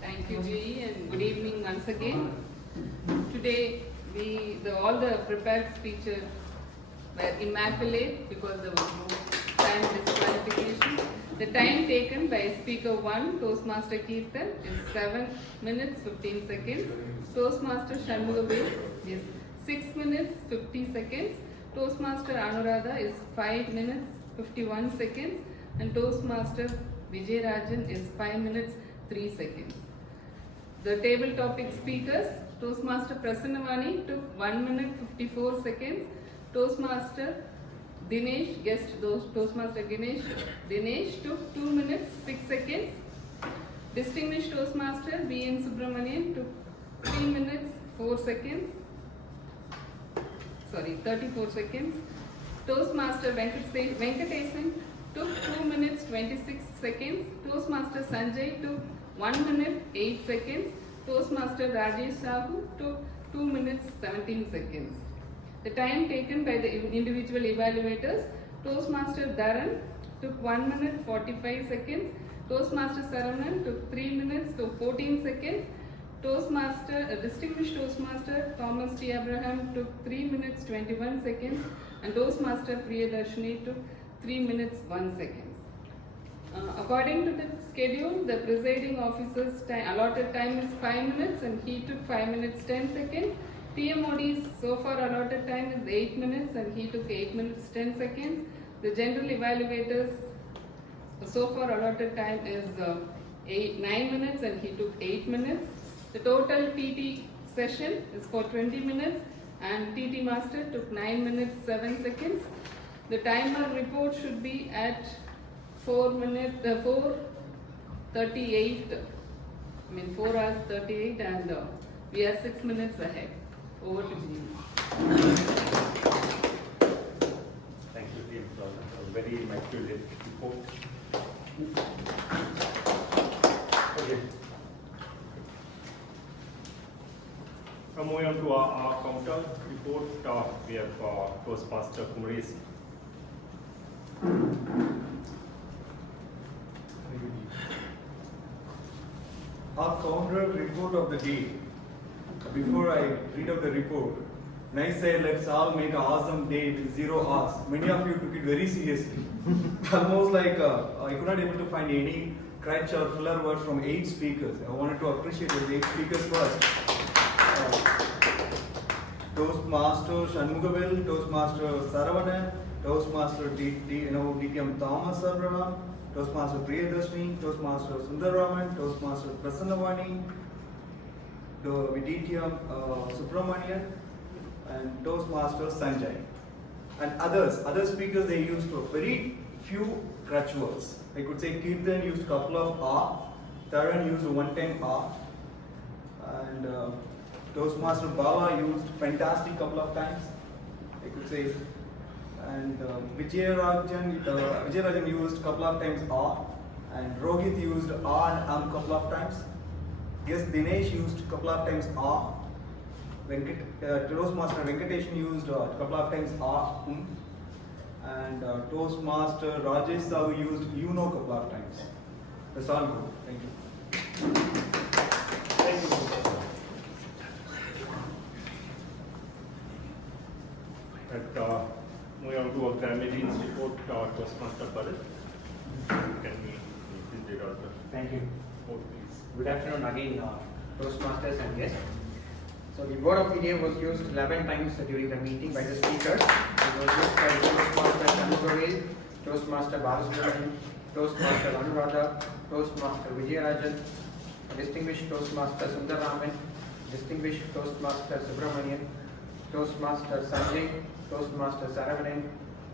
Thank you, G, and good evening once again. Today, all the prepared speeches were immaculate because there was no time disqualification. The time taken by speaker 1, Toastmaster Keerthan, is 7 minutes 15 seconds. Toastmaster Shanmugam is 6 minutes 50 seconds. Toastmaster Anuradha is 5 minutes 51 seconds. And Toastmaster Vijayarajan is 5 minutes 3 seconds. The table topic speakers, Toastmaster Prasanna Vani took 1 minute 54 seconds. Toastmaster Dinesh, Toastmaster Dinesh took 2 minutes 6 seconds. Distinguished Toastmaster B.N. Subramanian took 3 minutes 4 seconds. 34 seconds. Toastmaster Venkatesan took 2 minutes 26 seconds. Toastmaster Sanjay took 1 minute 8 seconds. Toastmaster Rajesh Sahu took 2 minutes 17 seconds. The time taken by the individual evaluators, Toastmaster Dharan took 1 minute 45 seconds. Toastmaster Saravanan took 3 minutes to 14 seconds. Distinguished Toastmaster Thomas T Abraham took 3 minutes 21 seconds. And Toastmaster Priyadarshini took 3 minutes 1 second. According to the schedule, the presiding officer's allotted time is 5 minutes and he took 5 minutes 10 seconds. TMOD's so far allotted time is 8 minutes and he took 8 minutes 10 seconds. The general evaluators so far allotted time is 9 minutes and he took 8 minutes. The total TT session is for 20 minutes and TT Master took 9 minutes 7 seconds. The report should be at 4:38. 4 hours 38 and we are 6 minutes ahead. Over to you. Thank you, TM Pravda. A very immaculate report. Okay. Now moving on to our counter report, we have Toastmaster Kumaresh. Our counter report of the day. Before I read out the report, nice say let's all make an awesome day with 0 hours. Many of you took it very seriously. Almost like I could not able to find any crutch or filler word from 8 speakers. I wanted to appreciate those 8 speakers first. Toastmaster Shanmugam, Toastmaster Saravanan, Toastmaster DTM Thomas T Abraham, Toastmaster Priyadarshini, Toastmaster Sundaraman, Toastmaster Prasanna Vani, DTM Subramanian, and Toastmaster Sanjay. And other speakers, they used very few crutch words. I could say Keerthan used a couple of R, Dharan used one time R, and Toastmaster Bala used fantastic couple of times, I could say. And Vijayarajan used couple of times R, and Rohit used R and couple of times. Yes, Dinesh used couple of times R. Toastmaster Venkatesan used couple of times R. And Toastmaster Rajesh Sahu used couple of times. That's all good. Thank you. Thank you. Moving on to our Grammarian's report, Toastmaster Bharat. Can we please read out the Thank you. report, please? Good afternoon again, Toastmasters and guests. So the word of the day was used 11 times during the meeting by the speakers. It was used by Toastmaster Shanmugam, Toastmaster Balasubramanian, Toastmaster Anuradha, Toastmaster Vijayarajan, Distinguished Toastmaster Sundaraman, Distinguished Toastmaster Subramanian, Toastmaster Sanjay, Toastmaster Saravanan,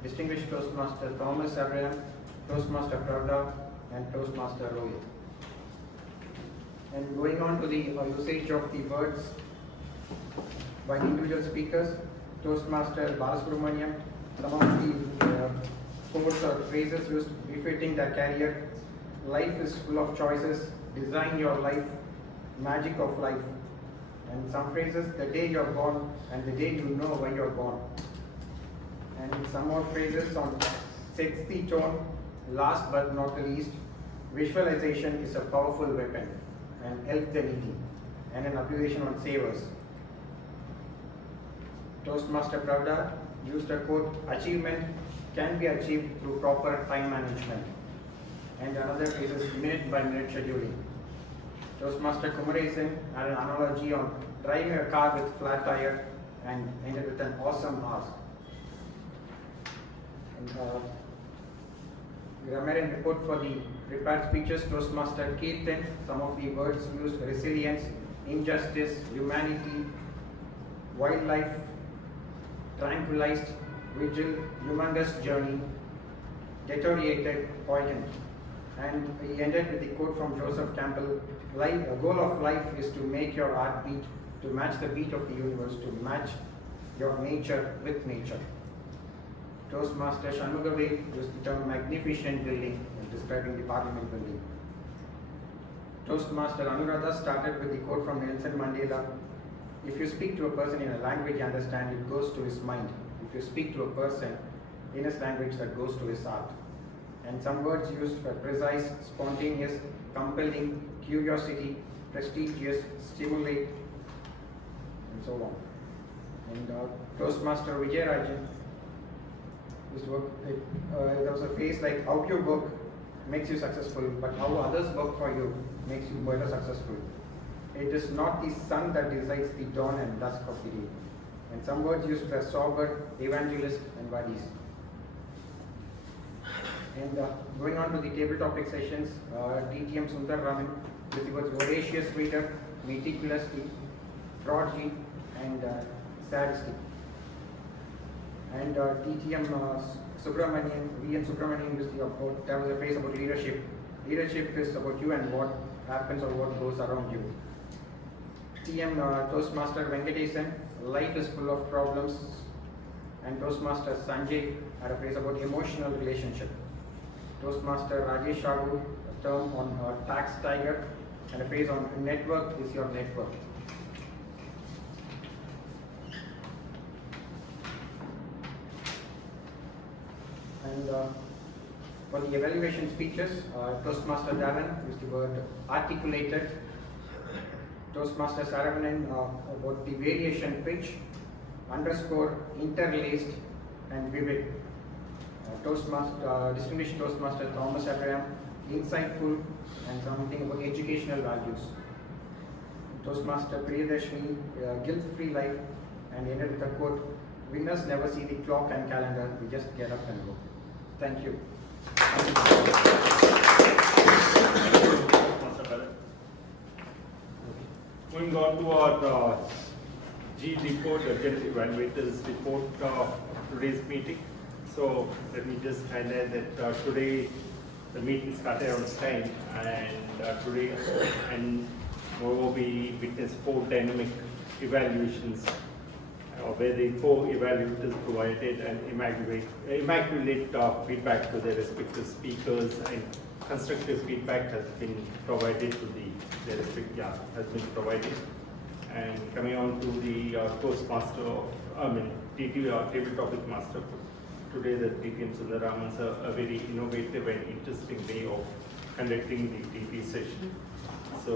Distinguished Toastmaster Thomas T Abraham, Toastmaster Pravda, and Toastmaster Rohit. And going on to the usage of the words by individual speakers, Toastmaster Balasubramanian, some of the quotes or phrases used befitting their career: life is full of choices, design your life, magic of life. And some phrases: the day you're born and the day you know when you're born. And some more phrases on sets the tone. Last but not the least, visualization is a powerful weapon, and help the needy. And an abbreviation on savers. Toastmaster Pravda used a quote: achievement can be achieved through proper time management. And another case is minute by minute scheduling. Toastmaster Kumaresan had an analogy on driving a car with flat tire and ended with an awesome ask. And, Grammarian report for the prepared speeches, Toastmaster Keaton, some of the words used: resilience, injustice, humanity, wildlife, tranquilized, vigil, humongous journey, deteriorated, poignant. And he ended with the quote from Joseph Campbell: "Life, the goal of life is to make your heart beat, to match the beat of the universe, to match your nature with nature." Toastmaster Shanmugave used the term magnificent building in describing the Parliament building. Toastmaster Anuradha started with the quote from Nelson Mandela: "If you speak to a person in a language he understands, it goes to his mind. If you speak to a person in his language, that goes to his heart." And some words used were precise, spontaneous, compelling, curiosity, prestigious, stimulate, and so on. And Toastmaster Vijayarajan used to work. There was a phrase like, "How you work makes you successful, but how others work for you makes you better successful. It is not the sun that decides the dawn and dusk of the day." And some words used were sober, evangelist, and buddies. And going on to the table topic sessions, DTM Raman with the words voracious reader, meticulously, prodigy, and sadistic. And DTM Subramanian, V.N. Subramanian used about, there was a phrase about leadership. Leadership is about you and what happens or what goes around you. TM Toastmaster Venkatesan, life is full of problems. And Toastmaster Sanjay had a phrase about emotional relationship. Toastmaster Rajesh Shagu, a term on tax tiger, and a phrase on network is your network. And for the evaluation speeches, Toastmaster Dharan used the word articulated. Toastmaster Saravanan about the variation pitch, underscore, interlaced, and vivid. Distinguished Toastmaster Thomas T Abraham, insightful, and something about educational values. Toastmaster Priyadashni, guilt-free life, and ended with a quote: "Winners never see the clock and calendar, we just get up and go." Thank you. Moving on to our G report, General Evaluators report today's meeting. So let me just highlight that today the meeting started on time, and today and moreover we witnessed 4 dynamic evaluations where the 4 evaluators provided an immaculate feedback to their respective speakers, and constructive feedback has been provided to their respective has been provided. And coming on to the Toastmaster, table topic master. Today the TM Sundararaman is a very innovative and interesting way of conducting the TP session. So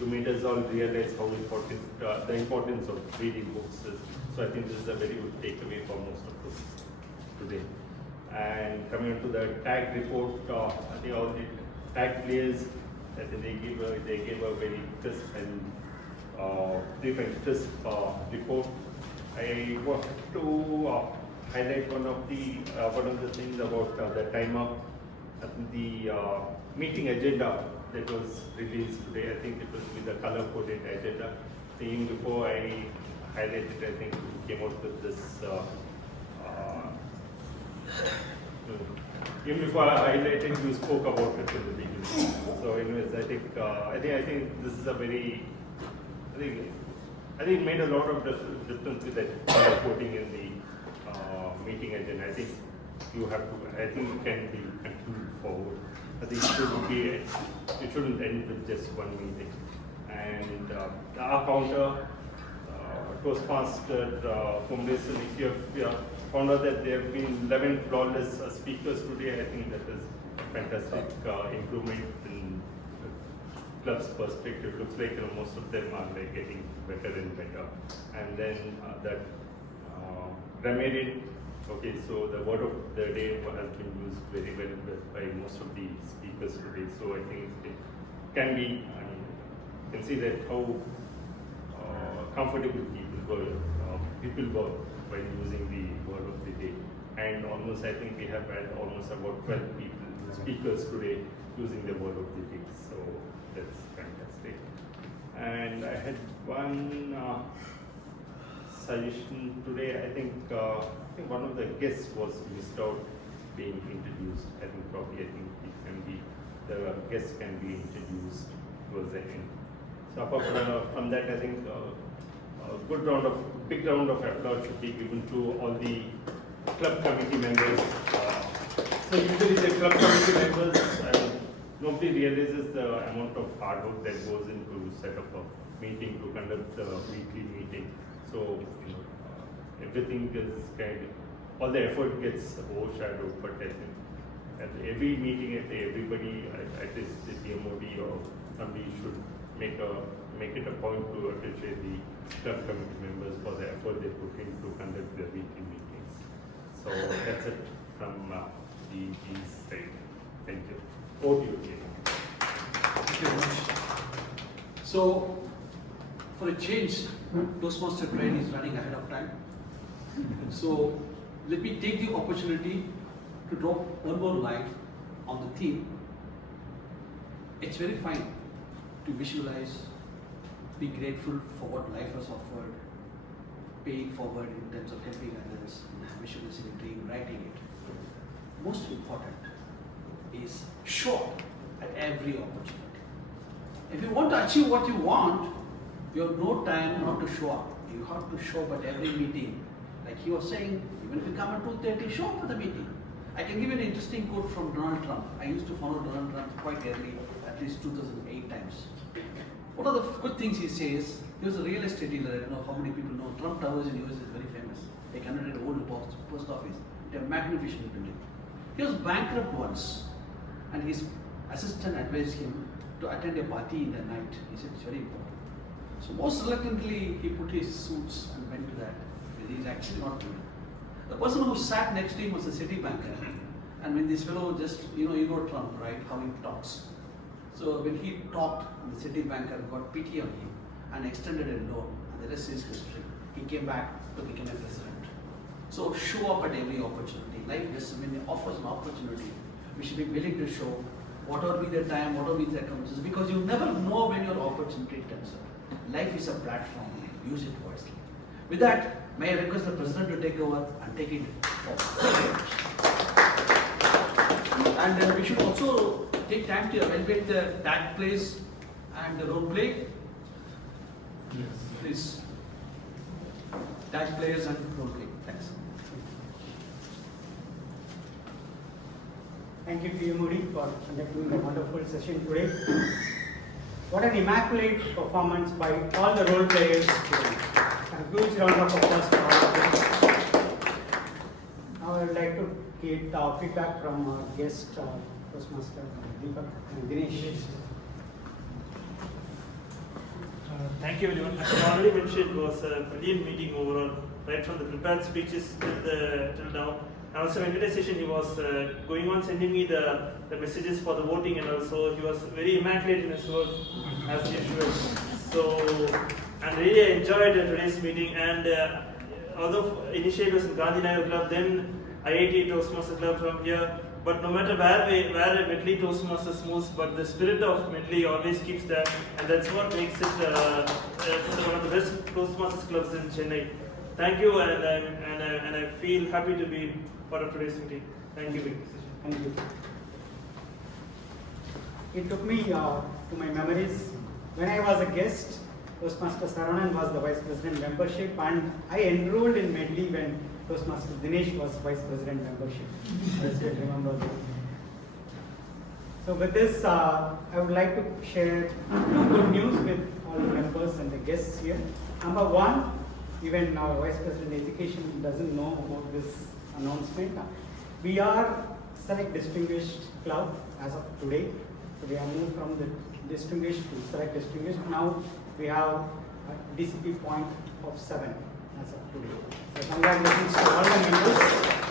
you made us all realize how important the importance of reading books is. So I think this is a very good takeaway for most of us today. And coming on to the tag report, I think all the tag players, I think they gave a very crisp and brief and crisp report. I want to highlight one of the things about the timer, the meeting agenda that was released today. I think it was with the color-coded agenda. Even before I highlighted, I think we came out with this. Even before I highlighted, you spoke about it in the beginning. So, anyways, I think this is a very. I think it made a lot of difference with that color coding in the meeting agenda. I think you have to. I think it can be continued forward. I think it shouldn't end with just one meeting. And our counter, Toastmaster Kumaresan, if you have found out that there have been 11 flawless speakers today, I think that is a fantastic improvement in the club's perspective. It looks like most of them are getting better and better. And then that Grammarian Okay, so the word of the day has been used very well by most of the speakers today. So I think it can be, you can see that how comfortable people were while using the word of the day. And almost, I think we have had almost about 12 speakers today using the word of the day. So that's fantastic. And I had one suggestion today. I think one of the guests was missed out being introduced. I think probably the guests can be introduced towards the end. So apart from that, I think a big round of applause should be given to all the club committee members. So usually the club committee members, nobody realizes the amount of hard work that goes into set up a meeting, to conduct the weekly meeting. So everything is all the effort gets overshadowed. But I think at every meeting, everybody, at least the TMOD or somebody should make it a point to appreciate the club committee members for the effort they put in to conduct their weekly meetings. So that's it from the side. Thank you. Over to you, Jay. Thank you very much. So, for a change, Toastmaster train is running ahead of time. So, let me take the opportunity to drop one more light on the theme. It's very fine to visualize, be grateful for what life has offered, pay it forward in terms of helping others, visualizing a dream, writing it. Most important is show up at every opportunity. If you want to achieve what you want, you have no time not to show up. You have to show up at every meeting. Like he was saying, even if you come at 2:30, show up at the meeting. I can give you an interesting quote from Donald Trump. I used to follow Donald Trump quite early, at least 2008 times. One of the good things he says, he was a real estate dealer. I don't know how many people know. Trump Towers in the US is very famous. They connected an old post office. They have magnificent building. He was bankrupt once, and his assistant advised him to attend a party in the night. He said it's very important. So most reluctantly, he put his suits and went to that. He's actually not doing it. The person who sat next to him was a city banker. And when this fellow just, you know Trump, right, how he talks. So when he talked, the city banker got pity on him and extended a loan, and the rest is history. He came back to become a president. So show up at every opportunity. Life just, when it offers an opportunity, we should be willing to show whatever be the time, whatever be the circumstances, because you never know when your opportunity turns up. Life is a platform. Use it wisely. With that, may I request the president to take over and take it forward. And we should also take time to evaluate the tag plays and the role play. Yes. Please. Tag players and role play. Thanks. Thank you, TMOD, for conducting the wonderful session today. What an immaculate performance by all the role players today. A huge round of applause for all of them. Now I would like to get feedback from our guest, Toastmaster Deepak and Dinesh. Thank you everyone. As I already mentioned, it was a brilliant meeting overall, right from the prepared speeches till now. And also in today's session, he was going on sending me the messages for the voting, and also he was very immaculate in his work as usual. So, and really enjoyed today's meeting. And although initially it was in Gandhinagar Club, then IIT Toastmaster Club from here. But no matter where Medley Toastmasters moves, but the spirit of Medley always keeps there, and that's what makes it one of the best Toastmasters clubs in Chennai. Thank you, and I feel happy to be part of today's meeting. Thank you. Thank you. It took me to my memories. When I was a guest, Toastmaster Saravanan was the Vice President membership, and I enrolled in Medley when Toastmaster Dinesh was Vice President membership. I still remember that. So with this, I would like to share two good news with all the members and the guests here. Number one, even our Vice President Education doesn't know about this announcement. We are Select Distinguished Club as of today. So we have moved from the Distinguished to Select Distinguished. Now we have a DCP point of 7 as of today. So congratulations to all the members.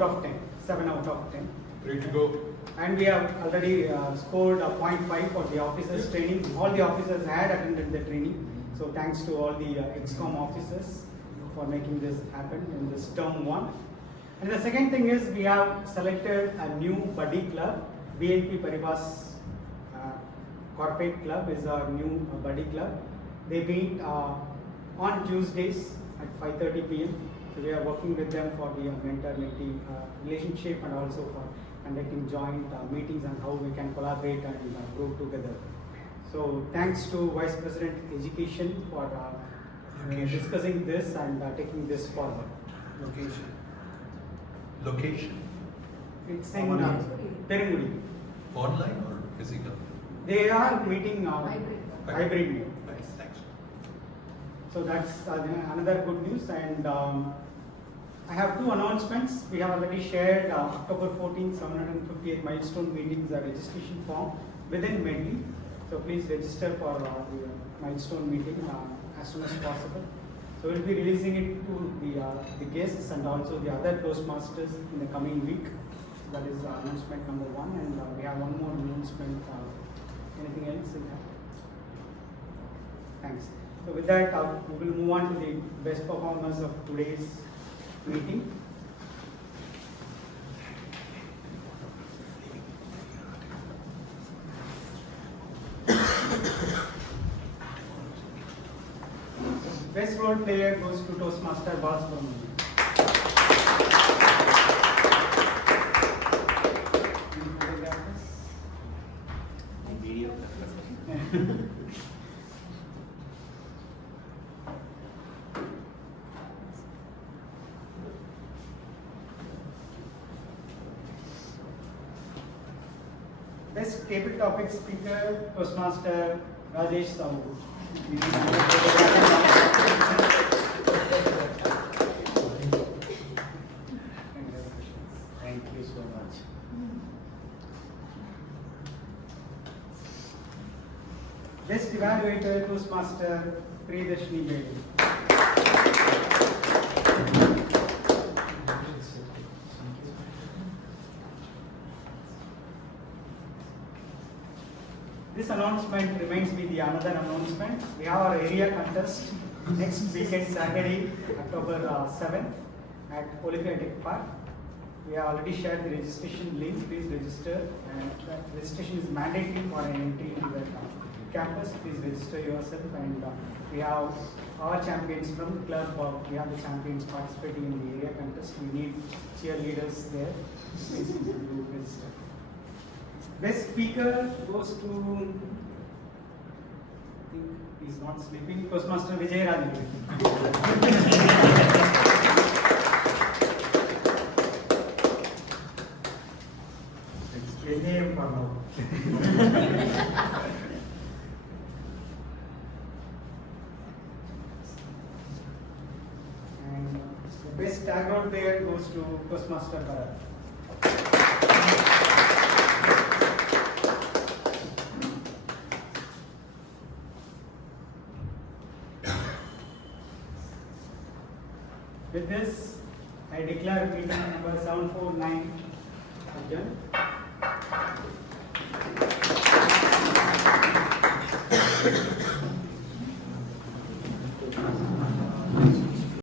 out of 10, 7 out of 10. Ready to go. And we have already scored a 0.5 for the officers training. All the officers had attended the training. So thanks to all the ex-com officers for making this happen in this term 1. And the second thing is we have selected a new buddy club. BNP Paribas Corporate Club is our new buddy club. They meet on Tuesdays at 5:30 p.m. So we are working with them for the mentor-mentee relationship and also for conducting joint meetings and how we can collaborate and grow together. So thanks to Vice President Education for discussing this and taking this forward. Location. It's in Perungudi. Online or physical? They are meeting hybrid mode. Thanks. So that's another good news. And I have 2 announcements. We have already shared October 14th, 758 milestone meetings registration form within Medley. So please register for the milestone meeting as soon as possible. So we'll be releasing it to the guests and also the other Toastmasters in the coming week. So that is announcement number 1. And we have one more announcement. Anything else in that? Thanks. So with that, we will move on to the best performers of today's meeting. Best role player goes to Toastmaster Boss Brahman. Best table topic speaker, Toastmaster Rajesh Sahu. Thank you so much. Best evaluator, Toastmaster Priyadashini Bedi. This announcement reminds me the another announcement. We have our area contest next weekend, Saturday, October 7th at Olympia Tech Park. We have already shared the registration link. Please register. And registration is mandatory for an entry into the campus. Please register yourself. And we have our champions from the club. We have the champions participating in the area contest. We need cheerleaders there. Please do register. Best speaker goes to, I think he's not sleeping, Toastmaster Vijay Raju. It's TM Pravda. And the best tag round player goes to Toastmaster Dharan. With this, I declare meeting number 749 adjourned.